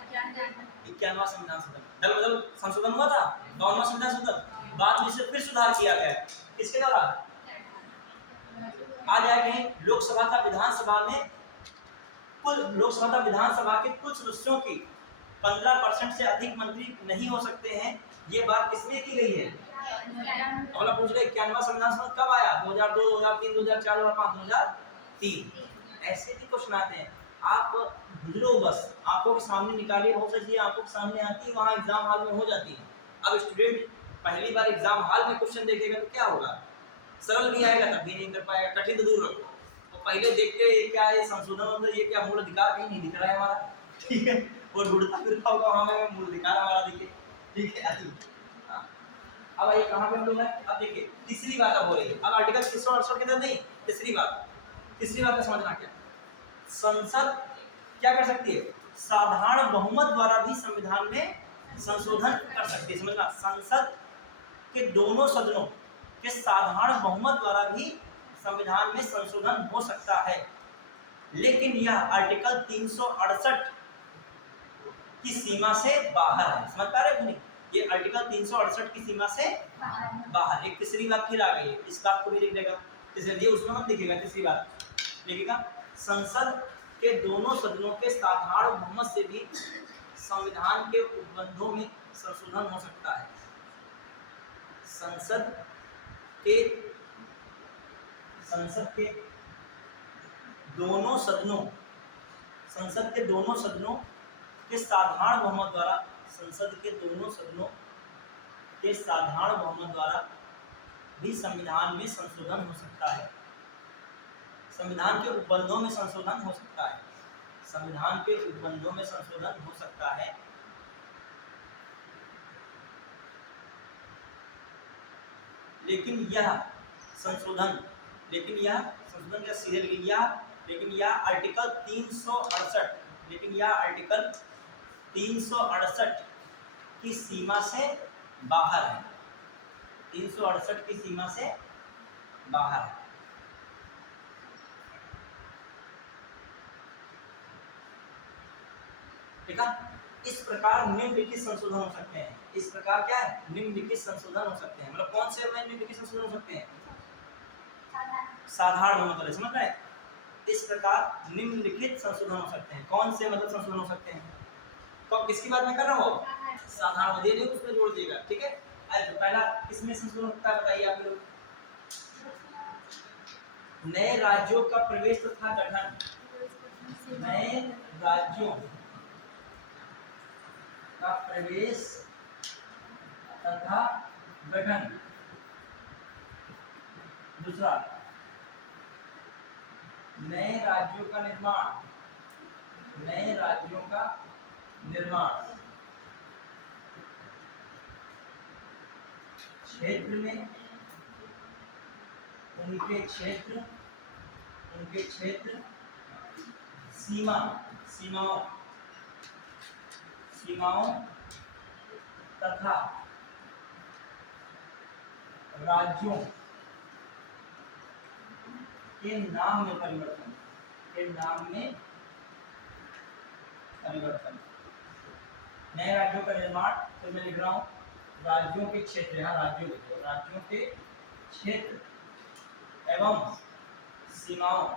91वां संविधान संशोधन, दल बदल संशोधन हुआ था 52वां संविधान संशोधन, बाद में इसे फिर सुधार किया गया, किसके द्वारा आ जाएंगे लोकसभा का विधानसभा में कुल लोकसभा का विधानसभा के कुछ सदस्यों की 15% से अधिक मंत्री नहीं हो सकते हैं। ये बात किसमें की गई है, अगला पूछ रहे 91वां संविधान संशोधन कब आया 2002 2003 2004 2005 2003, ऐसे भी क्वेश्चन आते हैं। आप गुजरो बस, आंखों के सामने निकालिए, बहुत सारी चीजें आंखों के सामने आती है, वहाँ एग्जाम हॉल में हो जाती है। अब स्टूडेंट पहली बार एग्जाम हॉल में क्वेश्चन देखेगा तो क्या होगा, सरल नहीं आएगा तब भी नहीं कर पाएगा, कठिन तो दूर रखो, तो पहले देख के ये क्या है संशोधन, ये क्या मूल अधिकार कहीं नहीं दिख रहा है हमारा, ठीक है, वो ढूंढता फिरता होगा हमें मूल अधिकार हमारा दिखे, ठीक है। अब ये कहाँ पे हम लोग हैं, अब देखिए तीसरी बात अब हो रही है, अब आर्टिकल 368 के अंदर नहीं, तीसरी बात का समझना क्या, संसद क्या कर सकती है साधारण बहुमत द्वारा भी संविधान में संशोधन कर सकती है, समझना संसद के दोनों सदनों के साधारण बहुमत द्वारा भी संविधान में संशोधन हो सकता है, लेकिन यह आर्टिकल 368 की सीमा से बाहर है, समझ पा रहे हो नहीं, ये आर्टिकल 368 की सीमा से बाहर। एक तीसरी बात फिर आ गई है, इस बात को भी लिख देगा, इसलिए उसमें मत लिखेगा, तीसरी बात लिखेगा संसद के दोनों सदनों के साधारण बहुमत से भी संविधान के उपबंधों में संशोधन हो सकता है। संसद के दोनों सदनों के साधारण बहुमत द्वारा भी संविधान में संशोधन हो सकता है। संविधान के उपबंधों में संशोधन हो सकता है। संविधान के उपबंधों में संशोधन हो सकता है। लेकिन यह संशोधन क्या सीधे लेकिन यह आर्टिकल 368 की सीमा से बाहर है। 368 की सीमा से बाहर है। ठीक है। इस प्रकार निम्नलिखित संशोधन हो सकते हैं। इस प्रकार क्या है? निम्नलिखित संशोधन हो सकते हैं। मतलब कौन से में निम्नलिखित संशोधन हो सकते हैं? साधारण बहुमत वाले, समझ रहे? इस प्रकार निम्नलिखित संशोधन हो सकते हैं। कौन से मतलब संशोधन हो सकते हैं? तो किसकी बात मैं कर रहा हूँ? साधारण दे नहीं, उसमें जोड़ दिएगा। ठीक है। तो पहला किसमें संशोधन होता है बताइए आप लोग? नए राज्यों का प्रवेश तथा गठन। नए राज्यों का प्रवेश तथा गठन। दूसरा, नए राज्यों का निर्माण। क्षेत्र में उनके क्षेत्र सीमाओं तथा राज्यों के नाम में परिवर्तन। नए राज्यों का निर्माण, तो मैं लिख रहा हूँ राज्यों के क्षेत्र, यहाँ राज्यों के क्षेत्र एवं सीमाओं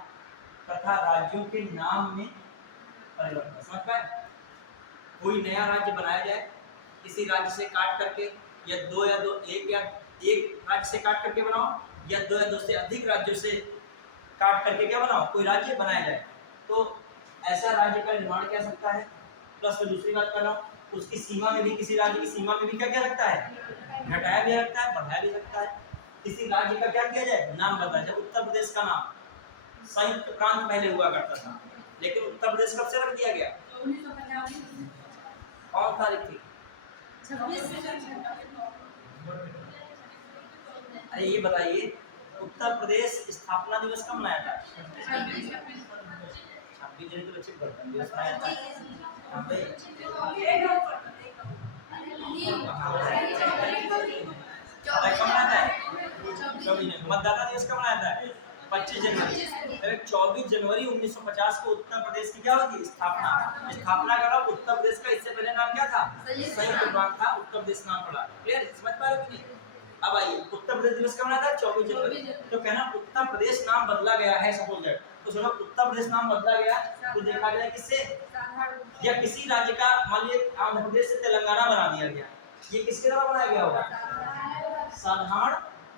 तथा राज्यों के नाम में परिवर्तन। समझ पाए? कोई नया राज्य बनाया जाए, किसी राज्य से काट करके, या एक राज्य से काट करके बनाओ, या दो से अधिक राज्यों से काट करके क्या बनाओ, कोई राज्य बनाया जाए, तो ऐसा राज्य का निर्माण क्या सकता है। प्लस में दूसरी बात कर रहा हूँ, उसकी सीमा में भी, किसी राज्य की सीमा में भी क्या रखता है, घटाया भी रखता है, बढ़ाया भी सकता है। किसी राज्य का क्या किया जाए, नाम बदला जाए। उत्तर प्रदेश का नाम संयुक्त प्रांत पहले हुआ करता था, लेकिन उत्तर प्रदेश कब से रख दिया गया? कौन तारीख थी? अरे ये बताइए, उत्तर प्रदेश स्थापना दिवस कब मनाया था? 26 जनवरी को बच्चे गणतंत्र दिवस मनाया था। हाँ भाई, कब मनाया था? 24 जनवरी। मतदाता दिवस कब मनाया था? 25 जनवरी। 24 जनवरी 1950 को उत्तर प्रदेश की क्या होगी? स्थापना का नाम उत्तर प्रदेश का इससे पहले नाम क्या था? संयुक्त प्रांत था, उत्तर प्रदेश नाम पड़ा। क्लियर? समझ पा रहे हो कि नहीं? अब आइए, उत्तर प्रदेश दिवस कब मनाया था? 24 जनवरी। तो कहना उत्तर प्रदेश नाम बदला गया है, सपोज दैट, तो सुनो, उत्तर प्रदेश नाम बदला गया तो देखा जाए किससे, या किसी राज्य का, मान लीजिए आंध्र प्रदेश से तेलंगाना बना दिया गया, ये किसके द्वारा बनाया गया होगा? साधारण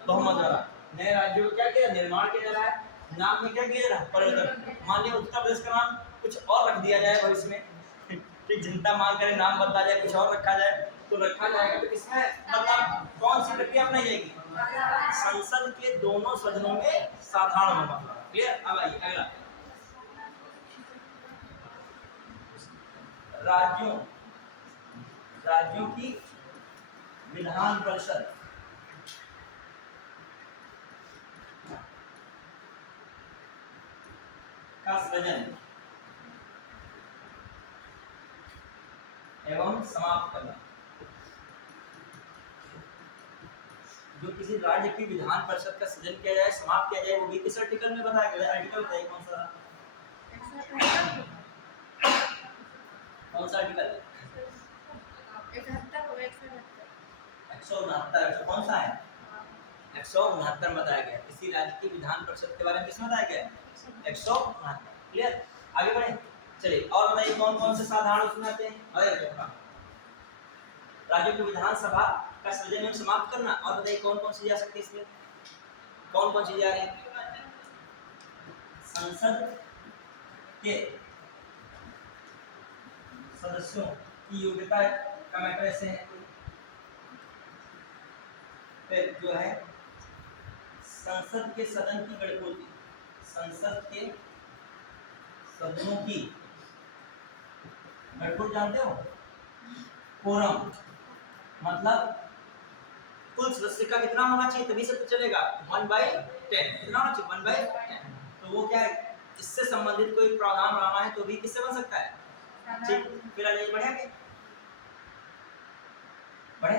बहुमत द्वारा। नए राज्यों को क्या किया, निर्माण किया जा रहा है, नाम में क्या किया जा रहा है, परिवर्तन। मान लिया उत्तर प्रदेश का नाम कुछ और रख दिया जाए भविष्य में, कि जनता मांग करे नाम बदला जाए, कुछ और रखा जाए, तो रखा जाएगा। तो किसमें मतलब कौन सी प्रक्रिया अपनाई जाएगी? संसद के दोनों सदनों में साधारण बहुमत। क्लियर? अब आइए अगला, राज्यों की विधान परिषद का सृजन एवं समाप्त करना। जो किसी राज्य की विधान परिषद का सृजन किया जाए, समाप्त किया जाए, वो भी किस आर्टिकल में बताया गया है? आर्टिकल बताइए कौन सा आर्टिकल? 169। कौन सा है? 169 बताया गया। किसी राज्य की विधान परिषद के बारे में किसमें बताया गया? 169। क्लियर? आगे बढ़े, चलिए और बताइए कौन कौन से साधारण उसमें आते हैं। राज्यों की विधानसभा का सृजन एवं समाप्त करना, और बताइए कौन कौन सी जा सकती है इसमें, कौन कौन सी जा रही है। संसद के सदस्यों की योग्यता का मैटर ऐसे है, फिर जो है संसद के सदन की गणपूर्ति, संसद के सदनों की गणपूर्ति जानते हो, कोरम, मतलब कुल सदस्य का कितना होना चाहिए तभी से तो चलेगा, 1/10 कितना होना चाहिए, 1/10। तो वो क्या है, इससे संबंधित कोई प्रावधान बनाना है तो भी किससे बन सकता है, ठीक। फिर आगे बढ़े, आगे बढ़े,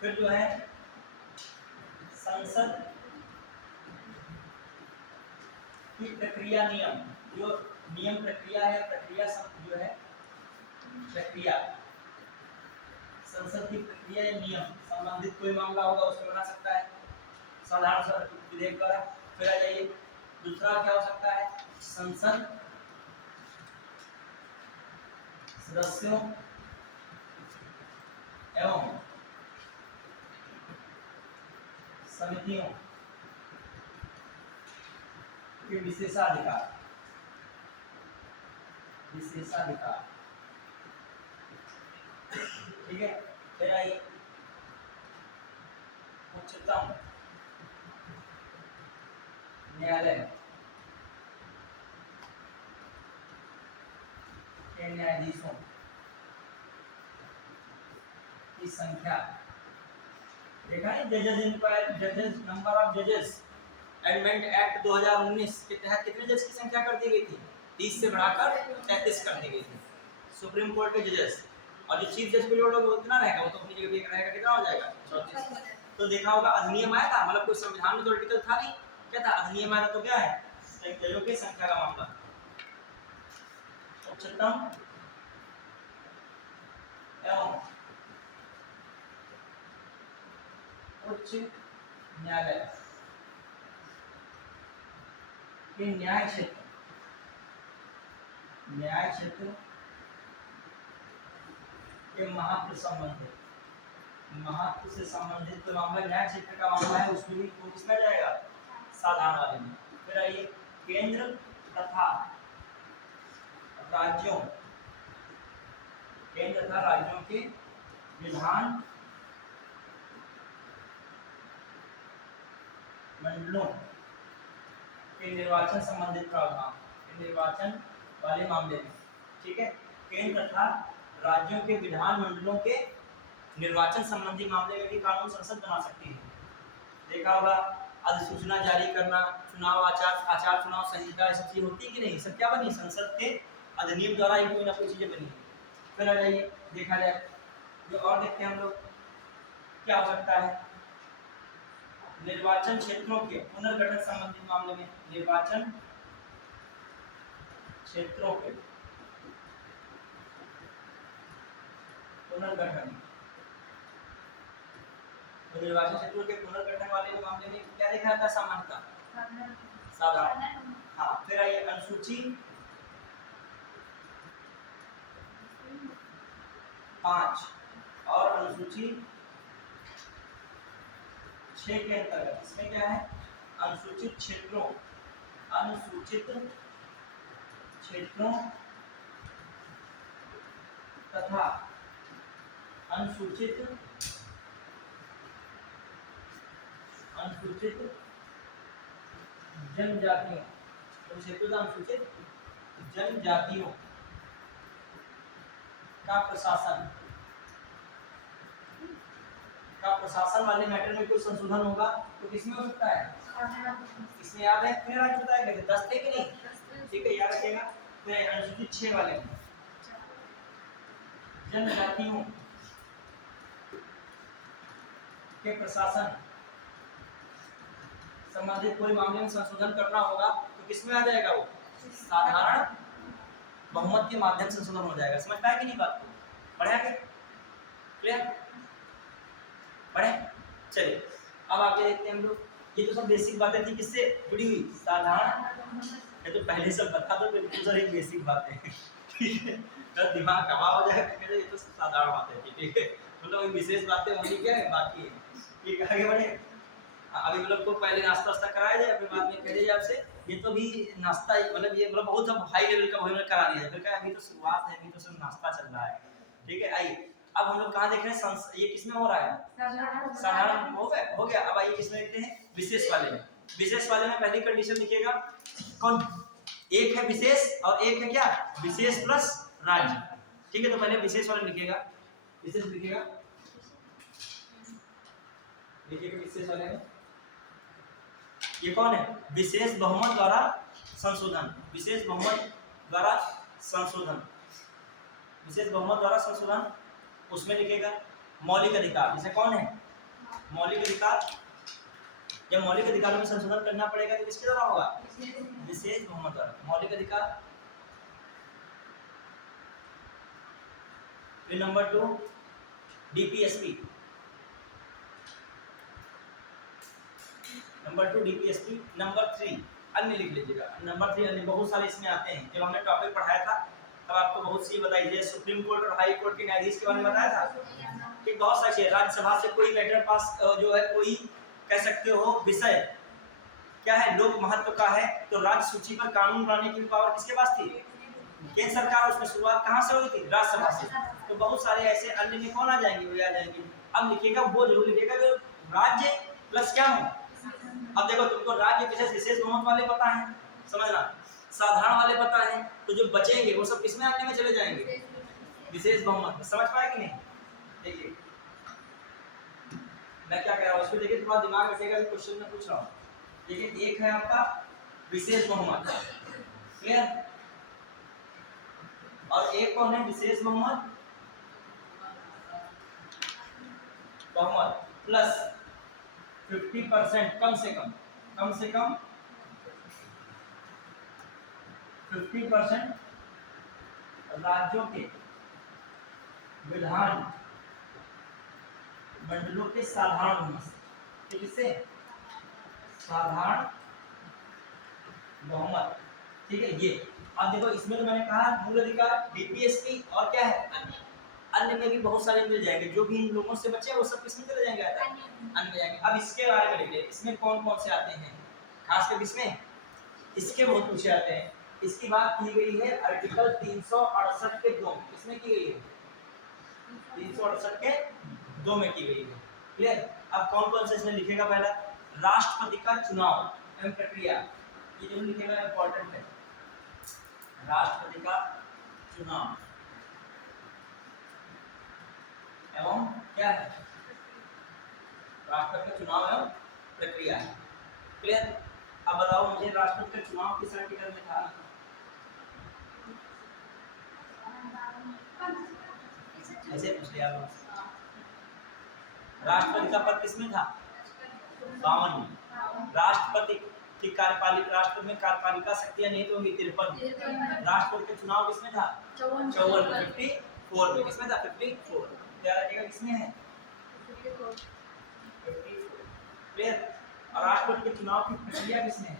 फिर जो है संसद की प्रक्रिया नियम, जो नियम प्रक्रिया है, प्रक्रिया जो है प्रक्रिया, संसद की प्रक्रिया या नियम संबंधित कोई मामला होगा उसमें बना सकता है साधारण विधेयक द्वारा। फिर आ जाइए, दूसरा क्या हो सकता है, संसद सदस्यों एवं समितियों के विशेषाधिकार, विशेषाधिकार, ठीक है। फिर आइए उच्चतम न्यायालय के न्यायाधीशों की संख्या, देखा है जजेस इंक्वायरी, जजेस नंबर ऑफ जजेस एडमेंट एक्ट 2019 के तहत कितने जज की संख्या कर दी गई थी, 30 से बढ़ाकर 33 कर दी गई थी सुप्रीम कोर्ट के जजेस। और जो चीफ जज के लोग वो कितना रहेगा, वो तो अपनी जगह पे रहेगा, कितना हो जाएगा 34। तो देखा होगा अधिनियम आया था, मतलब कोई संविधान में तो आर्टिकल था नहीं, क्या था, अधिनियम आया था, तो क्या है जजों की संख्या का मामला। उच्चतम एवं उच्च न्यायालय के न्याय क्षेत्र, न्याय क्षेत्र के महत्व संबंधित, महत्व से संबंधित जो मामला न्याय क्षेत्र का मामला है उसमें भी किसमें जाएगा, साधारण वाले में। फिर आइए केंद्र तथा राज्यों, केंद्र तथा राज्यों के विधान मंडलों के निर्वाचन संबंधित प्रावधान, निर्वाचन वाले मामले में, ठीक है। केंद्र तथा राज्यों के विधान मंडलों के निर्वाचन संबंधी मामले में भी कानून संसद बना सकती है। देखा होगा अधिसूचना जारी करना, चुनाव आचार चुनाव संहिता, ये सब चीज होती है कि नहीं, सब क्या बनी, संसद के अधिनियम द्वारा ही कोई ना कोई चीजें बनी। फिर आ जाइए देखा जाए जो और देखते हैं हम लोग क्या हो सकता है, निर्वाचन क्षेत्रों के पुनर्गठन संबंधी मामले में, निर्वाचन क्षेत्रों के पुनर्गठन, तो निर्वाचन क्षेत्रों के पुनर्गठन वाले मामले में क्या देखा जाता है, सामान्यतः साधारण। हाँ, फिर आइए अनुसूची 5 और अनुसूची 6 के अंतर्गत, इसमें क्या है, अनुसूचित क्षेत्रों, अनुसूचित क्षेत्रों तथा अनुसूचित जनजातियों, क्षेत्रों अनुसूचित जनजातियों का प्रशासन वाले मैटर में कोई संशोधन होगा तो किसमें हो सकता है, इसमें याद है फिर आज बताएंगे 10 थे कि नहीं, ठीक है, याद रखिएगा। फिर अनुसूचित 6 वाले जनजातियों के प्रशासन संबंधित कोई मामले में संशोधन करना होगा तो किसमें आ जाएगा, वो साधारण बहुमत के माध्यम से संशोधन हो जाएगा। समझ पाए कि नहीं बात को, बढ़े आगे, क्लियर, बढ़े, चलिए अब आगे देखते हैं हम लोग। ये तो सब बेसिक बातें थी, किससे जुड़ी हुई, साधारण ये तो पहले सब बता दो, बिल्कुल सर एक बेसिक बात है, ठीक है, तो दिमाग कमा हो जाएगा, ये तो साधारण बात है, ठीक है, मतलब विशेष बातें होनी क्या है बाकी है, ठीक है, आगे बढ़े। अभी मतलब को पहले नाश्ता वास्ता कराया जाए, फिर बाद में कह दीजिए आपसे ये तो भी नाश्ता मतलब ये मतलब बहुत हाई लेवल का भोजन करा दिया है, फिर क्या अभी तो शुरुआत है, अभी तो सिर्फ नाश्ता चल रहा है, ठीक है। आइए अब हम लोग कहाँ देख रहे हैं, ये किसमें हो रहा है, साधारण हो गया। अब आइए किसमें देखते हैं, विशेष वाले में। विशेष वाले में पहली कंडीशन लिखिएगा कौन, एक है विशेष और एक है क्या, विशेष प्लस राज्य, ठीक है। तो पहले विशेष वाले लिखिएगा, विशेष लिखिएगा, विशेष वाले में ये कौन है, विशेष बहुमत द्वारा संशोधन, विशेष बहुमत द्वारा संशोधन, विशेष बहुमत द्वारा संशोधन, उसमें लिखेगा मौलिक अधिकार, जैसे कौन है, मौलिक अधिकार। जब मौलिक अधिकारों में संशोधन करना पड़ेगा तो किसके द्वारा होगा, विशेष बहुमत द्वारा, मौलिक अधिकार। फिर number 2 DPSP, number 2 DPSP. Number 3 अन्य लिख लीजिएगा, नंबर 3 अन्य, बहुत सारे इसमें आते हैं, जब हमने टॉपिक पढ़ाया था तब आपको बहुत सी बताई थी, सुप्रीम कोर्ट और हाई कोर्ट के न्यायाधीश के बारे में बताया था कि बहुत सारी चीजें, राज्यसभा से कोई मैटर पास जो है, कोई कह सकते हो विषय क्या है, लोक महत्व का है, तो राज्य सूची पर कानून बनाने की पावर किसके पास थी, केंद्र सरकार। उसमें शुरुआत कहाँ से हुई थी, राज्यसभा से। तो बहुत सारे ऐसे अन्य में कौन आ जाएंगे, वो आ जाएंगे। अब लिखिएगा वो जरूर लिखिएगा जो राज्य प्लस क्या हो। अब देखो तुमको राज्य विशेष विशेष बहुमत वाले पता है, समझना, साधारण वाले पता है, तो जो बचेंगे वो सब किसमें आने में चले जाएंगे, विशेष बहुमत में। समझ पाए कि नहीं, देखिए मैं क्या कह रहा हूँ इसको, देखिए थोड़ा दिमाग रखिएगा, क्वेश्चन में पूछ रहा हूँ। देखिए एक है आपका विशेष बहुमत, क्लियर, और एक कौन है, विशेष बहुमत, बहुमत प्लस 50% कम से कम 50% राज्यों के विधान मंडलों के साधारण बहुमत, ठीक है, साधारण बहुमत, ठीक है। ये अब देखो इसमें तो मैंने कहा मूल अधिकार, डीपीएसपी, और क्या है अन्य में भी बहुत सारे मिल जाएंगे, जो भी इन लोगों से बचे वो सब किसमें चले जाएंगे, अन्य में जाएंगे। अब इसके बारे में लिख ले, इसमें कौन कौन से आते हैं, खासकर इसमें इसके बहुत पूछे आते हैं। इसकी बात की गई है आर्टिकल 368 के 2 में, इसमें की गई है 368 के 2 में की गई है, क्लियर। अब कौन कौन से इसमें लिखेगा, पहला राष्ट्रपति का चुनाव एवं प्रक्रिया, ये जो लिखेगा इंपॉर्टेंट है, राष्ट्रपति का चुनाव एवं क्या है, राष्ट्रपति का चुनाव एवं प्रक्रिया है, क्लियर। अब बताओ मुझे राष्ट्रपति का चुनाव किस आर्टिकल में था, ऐसे पूछ लिया राष्ट्रपति का पद किसमें था, 52 में। राष्ट्रपति की कार्यपालिका, राष्ट्र में कार्यपालिका शक्तियां नहीं तो होंगी 53। राष्ट्रपति का चुनाव किसमें था, 54 में, 54 में, किसमें था 54, क्या रखेगा किसमें है 54, क्लियर। और राष्ट्रपति के चुनाव की प्रक्रिया किसमें है,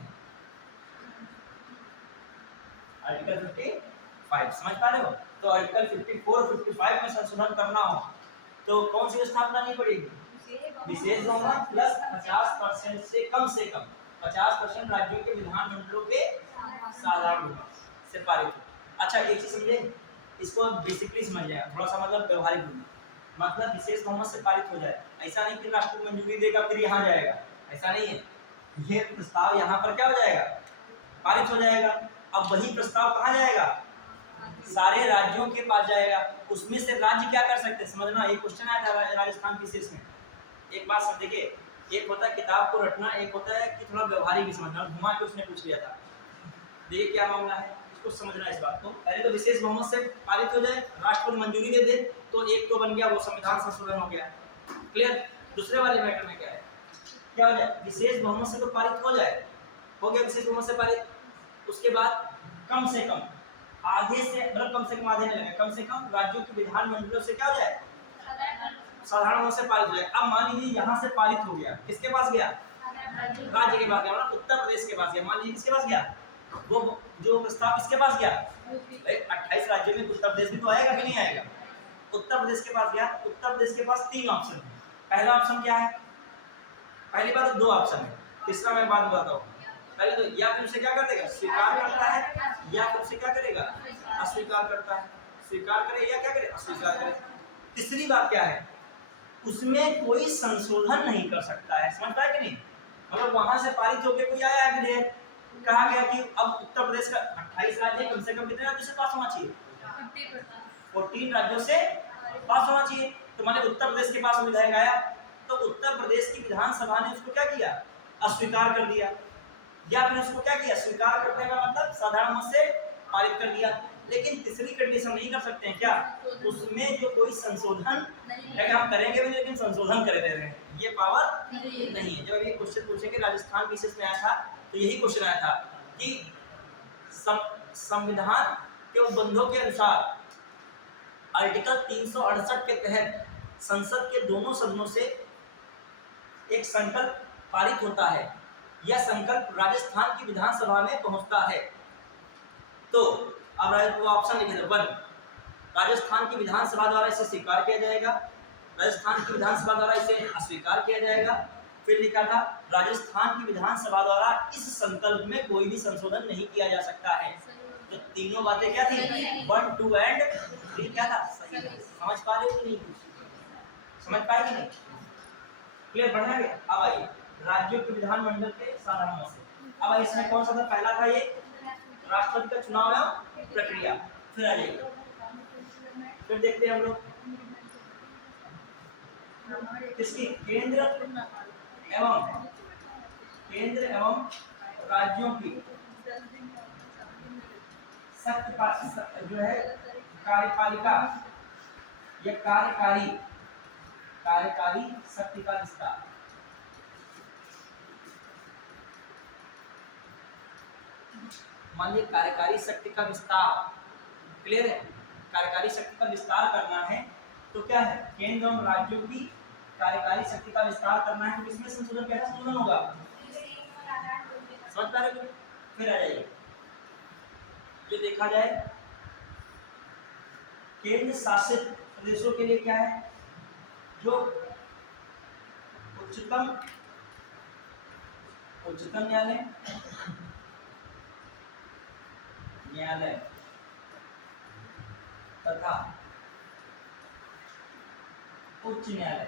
आर्टिकल 55, समझ पा रहे हो। तो आर्टिकल 54 55 में संशोधन करना हो तो कौन सी स्थापना नहीं पड़ेगी, विशेष बहुमत प्लस 50% से कम 50% राज्यों के विधानमंडलों के साधारण बहुमत से पारित हो। अच्छा एक चीज समझे, इसको बेसिकली समझ जाए, थोड़ा सा मतलब व्यवहारिक बोलिए, मतलब विशेष बहुमत से पारित हो जाए, ऐसा नहीं कि राष्ट्र मंजूरी देगा फिर यहाँ जाएगा, ऐसा नहीं है, ये प्रस्ताव यहाँ पर क्या हो जाएगा, पारित हो जाएगा। अब वही प्रस्ताव कहाँ जाएगा, सारे राज्यों के पास जाएगा, उसमें से राज्य क्या कर सकते हैं, समझना, ये क्वेश्चन आया था राजस्थान विशेष में। एक बात सब देखिए, एक होता है किताब को रटना, एक होता है कि थोड़ा व्यवहारिक भी समझना, घुमा के उसने पूछ लिया था। देखिए क्या मामला है, इसको समझना इस बात को। पहले तो विशेष बहुमत से पारित हो जाए, राष्ट्रपति मंजूरी दे दे, तो एक तो बन गया वो संविधान संशोधन हो गया, क्लियर। दूसरे वाले मैटर में क्या है, क्या हो जाए, विशेष बहुमत से तो पारित हो जाए, हो गया विशेष बहुमत से पारित, उसके बाद कम से कम आधे से, मतलब कम से कम आधे नहीं लगे, कम से कम राज्यों के विधानमंडलों से क्या हो जाए, साधारण रूप से पारित हो जाए। अब मान लीजिए यहाँ से पारित हो गया, किसके पास गया, राज्य के पास गया, उत्तर प्रदेश के पास गया, मान लीजिए किसके पास गया, वो जो प्रस्ताव किसके पास गया? भाई 28 राज्यों में उत्तर प्रदेश भी तो आएगा कि नहीं आएगा? उत्तर प्रदेश के पास गया। उत्तर प्रदेश के पास 3 ऑप्शन है। पहला ऑप्शन क्या है? पहली बात तो 2 ऑप्शन है, तीसरा मैं बाद में बताऊँ। पहले तो या फिर उसे क्या कर देगा, स्वीकार करता है, या फिर उसे क्या करेगा, अस्वीकार करता है। स्वीकार करे या क्या करे, अस्वीकार करे। तीसरी बात क्या है, उसमें कोई संशोधन नहीं कर सकता है। समझ पाए कि नहीं? मतलब वहां से पारित होकर कोई आया है विधेयक, कहा गया कि अब उत्तर प्रदेश का 28 राज्य कम से कम कितने राज्यों से पास होना चाहिए? 14 राज्यों से पास होना चाहिए। तो माने उत्तर प्रदेश के पास विधेयक आया तो उत्तर प्रदेश की विधानसभा ने उसको क्या किया, अस्वीकार कर दिया, या फिर उसको क्या किया, स्वीकार करने का मतलब साधारण मत से पारित कर दिया। लेकिन तीसरी कंडीशन नहीं कर सकते हैं क्या, उसमें जो कोई संशोधन हम करेंगे भी लेकिन संशोधन करे दे रहे हैं, ये पावर नहीं है। जब ये क्वेश्चन पूछेंगे राजस्थान विशेष में आया था तो यही क्वेश्चन आया था कि संविधान के उपबंधों के अनुसार आर्टिकल 368 के तहत संसद के दोनों सदनों से एक संकल्प पारित होता है, यह संकल्प राजस्थान की विधानसभा में पहुंचता है। तो अब ऑप्शन लिखे थे 1, राजस्थान की विधानसभा द्वारा इसे स्वीकार किया जाएगा, राजस्थान की विधानसभा द्वारा इसे अस्वीकार किया जाएगा, फिर लिखा था राजस्थान की विधानसभा द्वारा इस संकल्प में कोई भी संशोधन नहीं किया जा सकता है। तो तीनों बातें क्या थी, 1, 2 एंड 3 क्या था, सही। समझ पा रहे हो कि नहीं, समझ पाए कि नहीं, क्लियर? बढ़िया गया। अब आइए राज्यों के विधानमंडल के साधारण मसले। अब इसमें कौन सा था, पहला था ये राष्ट्रपति का चुनाव एवं प्रक्रिया। फिर आ जाइए, फिर देखते हैं हम लोग किसकी, केंद्र एवं राज्यों की जो है कार्यपालिका या कार्यकारी शक्ति का विस्तार। मान लीजिए कार्यकारी शक्ति का विस्तार, क्लियर है, कार्यकारी शक्ति का विस्तार करना है तो क्या है, केंद्र और राज्यों की कार्यकारी शक्ति का विस्तार करना है तो किसमें संशोधन, कैसा संशोधन होगा, समझ पा रहे हो? फिर आ जाइए, ये देखा जाए केंद्र शासित प्रदेशों के लिए क्या है, जो उच्चतम न्यायालय तथा उच्च न्यायालय,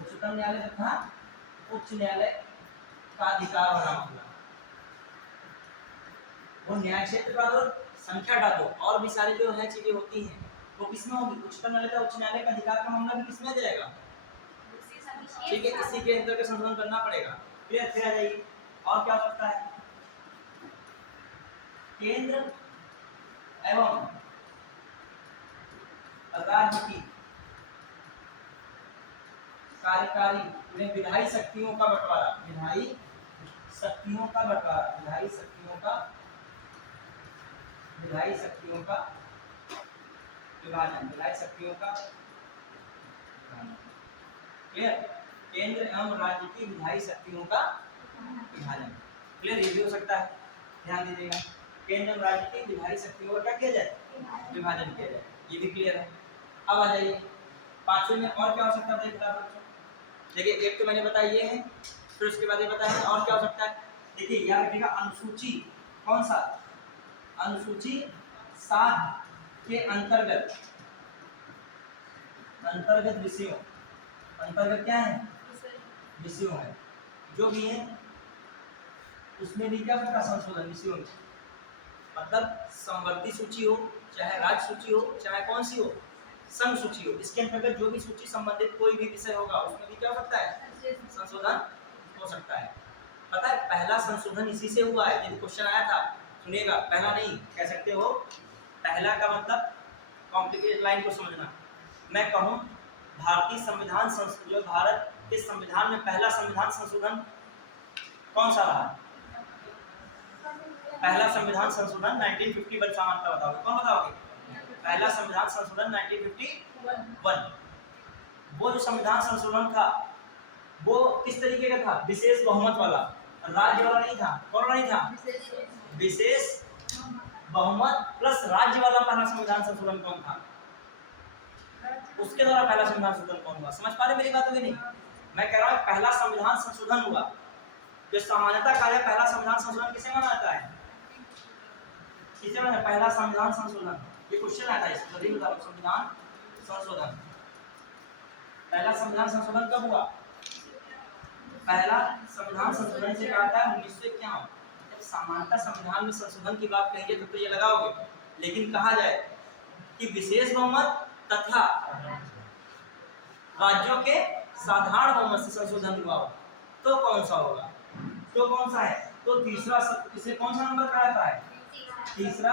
उच्चतम न्यायालय तथा उच्च न्यायालय का अधिकार होना होगा। वो न्याय क्षेत्र का दो, संख्या डालो, और भी सारी जो है चीजें होती हैं वो किसमें होगी, उच्चतम न्यायालय का उच्च न्यायालय का अधिकार का मामला भी किसमें आ जाएगा, ठीक है, इसी के अंदर संशोधन करना पड़ेगा। क्लियर? फिर आ जाइए, और क्या हो सकता है, केंद्र एवं राज्य की कार्यकारी में विधायी शक्तियों का बंटवारा, विधायी शक्तियों का विभाजन, क्लियर? केंद्र एवं राज्य की विधायी शक्तियों का विभाजन, क्लियर? ये भी हो सकता है, ध्यान दीजिएगा, केंद्र एवं राज्य की विधायी शक्तियों का क्या किया जाए, विभाजन किया जाए, ये भी क्लियर है। अब आ जाइए पांचवें में, और क्या हो सकता है बच्चों, देखिए एक तो मैंने बताया ये है, फिर उसके बाद ये बताया और क्या हो सकता है, देखिए याद रखिएगा अनुसूची, कौन सा, अनुसूची 7 के अंतर्गत विषयों, अंतर्गत क्या है, विषयों है, जो भी है उसमें भी क्या होगा, संशोधन विषयों में, मतलब संवर्ती सूची हो, चाहे राज्य सूची हो, चाहे कौन सी हो, संघ सूची हो, इसके अंतर्गत जो भी सूची संबंधित कोई भी विषय होगा उसमें भी क्या हो सकता है, संशोधन हो सकता है। पता है पहला संशोधन इसी से हुआ है, जब क्वेश्चन आया था, सुनिएगा, पहला नहीं कह सकते हो, पहला का मतलब कॉम्प्लिकेटेड लाइन को समझना, मैं कहूँ भारतीय संविधान जो भारत के संविधान में पहला संविधान संशोधन कौन सा रहा, पहला संविधान संशोधन 1951 समानता बताओगे, कौन बताओगे, पहला संविधान संशोधन 1951। वो जो संविधान संशोधन था वो किस तरीके का था, विशेष बहुमत वाला, राज्य वाला नहीं था, कौन नहीं था? विशेष बहुमत प्लस राज्य वाला पहला संविधान संशोधन कौन था? उसके द्वारा पहला संविधान संशोधन कौन हुआ? समझ पा रहे मेरी बात होगी नहीं? मैं कह रहा हूँ पहला संविधान संशोधन हुआ, जो सामान्यतः कार्य पहला संविधान संशोधन किसे माना जाता है? किसे माना? पहला संविधान संशोधन। ये क्वेश्चन आता है सभी बता रहा, संविधान संशोधन, पहला संविधान संशोधन कब हुआ? पहला संविधान संशोधन से कहा था 1951। जब सामान्यतः संविधान में संशोधन की बात कहेंगे तो ये लगाओगे, लेकिन कहा जाए कि विशेष बहुमत तथा राज्यों के साधारण बहुमत से संशोधन हुआ तो कौन सा होगा? तो कौन सा है? तो तीसरा, इसे कौन सा नंबर कहा जाता है? तीसरा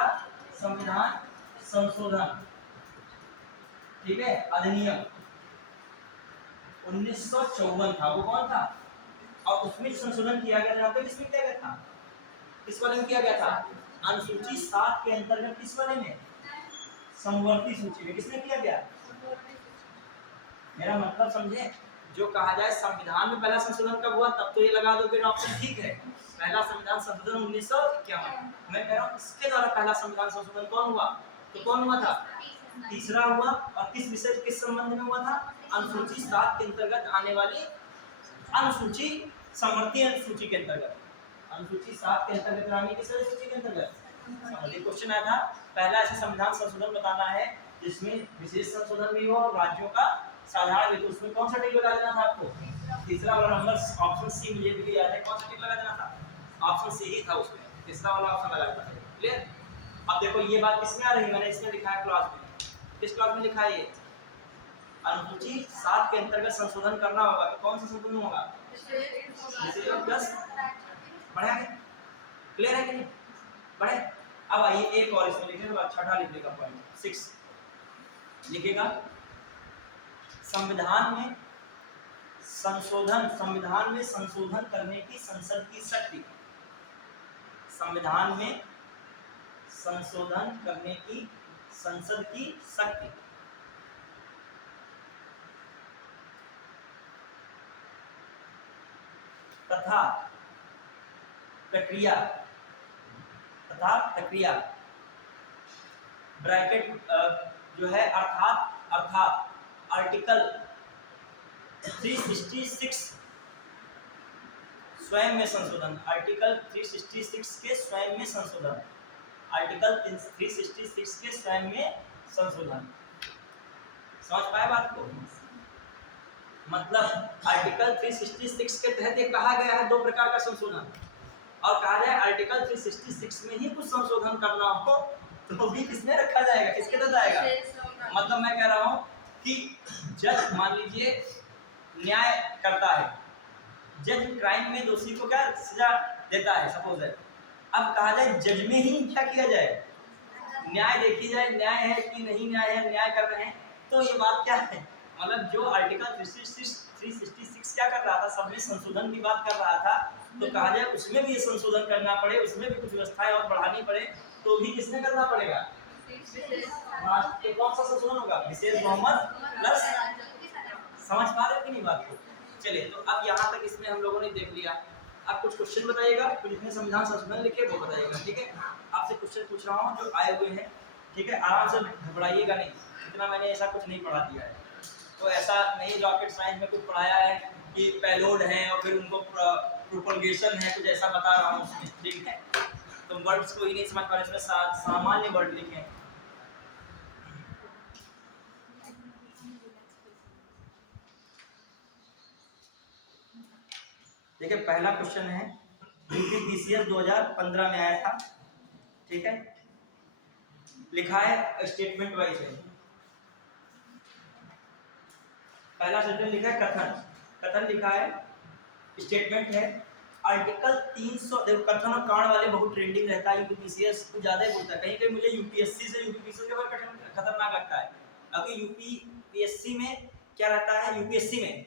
संविधान संशोधन, ठीक है, अधिनियम 1954 था, वो कौन था? और उसमें संशोधन किया गया था, किसमें किया गया था? किस वाले में किया गया था? अनुसूची 7 के अंतर्गत किस वाले में? समवर्ती सूची में। किसमें किया गया? मेरा मतलब समझे, जो कहा जाए संविधान में पहला संशोधन कब हुआ तब तो ये लगा दो बेटा ऑप्शन ठीक है, पहला संविधान संशोधन 1951। मैं कह रहा हूँ इसके द्वारा पहला संविधान संशोधन कौन हुआ? तो कौन हुआ था? तीसरा हुआ। और किस विषय, किस संबंध में हुआ था? अनुसूची 7 के अंतर्गत आने वाली अनुसूची, समवर्ती अनुसूची के अंतर्गत, अनुसूची 7 के अंतर्गत आने किस अनुसूची के अंतर्गत? समवर्ती। क्वेश्चन आया था पहला ऐसा संविधान संशोधन बताना है जिसमें विशेष संशोधन भी हो और राज्यों का साधारण भी, तो उसमें कौन सा टिक लगा देना था आपको? तीसरा वाला नंबर, ऑप्शन सी मुझे भी याद है, कौन सा टिक लगा देना था? ऑप्शन सी ही था, उसमें तीसरा वाला ऑप्शन लगा देना था। क्लियर? अब देखो ये बात किसमें आ रही है, मैंने इसमें लिखा है क्लास में, किस क्लास में लिखा है ये? अनुसूची 7 के अंतर्गत संशोधन करना होगा, तो कौन सा संशोधन होगा? प्लस बढ़िया है, क्लियर है कि नहीं? बढ़े। अब आइए एक और इसमें लिखेगा, छठा लिखेगा पॉइंट 6 लिखेगा, संविधान में संशोधन, संविधान में संशोधन करने की संसद की शक्ति, संविधान में संशोधन करने की संसद की शक्ति तथा प्रक्रिया, तथा प्रक्रिया ब्रैकेट जो है अर्थात आर्टिकल 366 स्वयं में संशोधन, आर्टिकल 366 के स्वयं में संशोधन, आर्टिकल 366 के स्वयं में संशोधन। समझ पाए बात को? मतलब आर्टिकल 366 के तहत ये कहा गया है 2 प्रकार का संशोधन, और कहा जाए आर्टिकल 366 में ही कुछ संशोधन करना हो तो भी किसमें रखा जाएगा, किसके तहत आएगा? मतलब मैं कह रहा हूँ कि जज मान लीजिए न्याय करता है, जज क्राइम में दोषी को क्या सजा देता है सपोज है, अब कहा जाए जज में ही क्या किया जाए, न्याय देखी जाए, न्याय है कि नहीं न्याय है, न्याय कर रहे हैं, तो ये बात क्या है? मतलब जो आर्टिकल 366 क्या कर रहा था, सब में संशोधन की बात कर रहा था, तो कहा जाए उसमें भी ये संशोधन करना पड़े, उसमें भी कुछ व्यवस्थाएं और बढ़ानी पड़े, तो भी किसने करना पड़ेगा? तो कौन सा संशोधन होगा? विशेष बहुमत प्लस। समझ पा रहे हो कि नहीं बात को? चलिए, तो अब यहाँ तक इसमें हम लोगों ने देख लिया। अब कुछ क्वेश्चन बताइएगा, तो जितने संविधान संशोधन लिखे वो बताइएगा, ठीक है? आपसे क्वेश्चन पूछ रहा हूँ जो आए हुए हैं, ठीक है? आराम से घबराइएगा नहीं, इतना मैंने ऐसा कुछ नहीं पढ़ा दिया है, तो ऐसा नहीं रॉकेट साइंस में कुछ पढ़ाया है कि पेलोड है और फिर उनको प्रोपगेशन है, कुछ ऐसा बता रहा हूँ उसमें, ठीक है? तो वर्ड्स को ही नहीं समझ पा रहे, इसमें सामान्य वर्ड लिखे हैं। देखिए पहला क्वेश्चन है, यूपीपीसीएस 2015 में आया था, ठीक है? लिखा है स्टेटमेंट वाइज है, पहला सेंटेंस लिखा है कथन, कथन लिखा है, स्टेटमेंट है आर्टिकल 300। देखो कथन और कारण वाले बहुत ट्रेंडिंग रहता है, यूपीपीसीएस कुछ ज्यादा ही बोलता है, कहीं कहीं मुझे यूपीएससी से यूपीपीसीएस के बारे में खतरनाक लगता है, अगर यूपीपीएससी में क्या रहता है, यूपीएससी में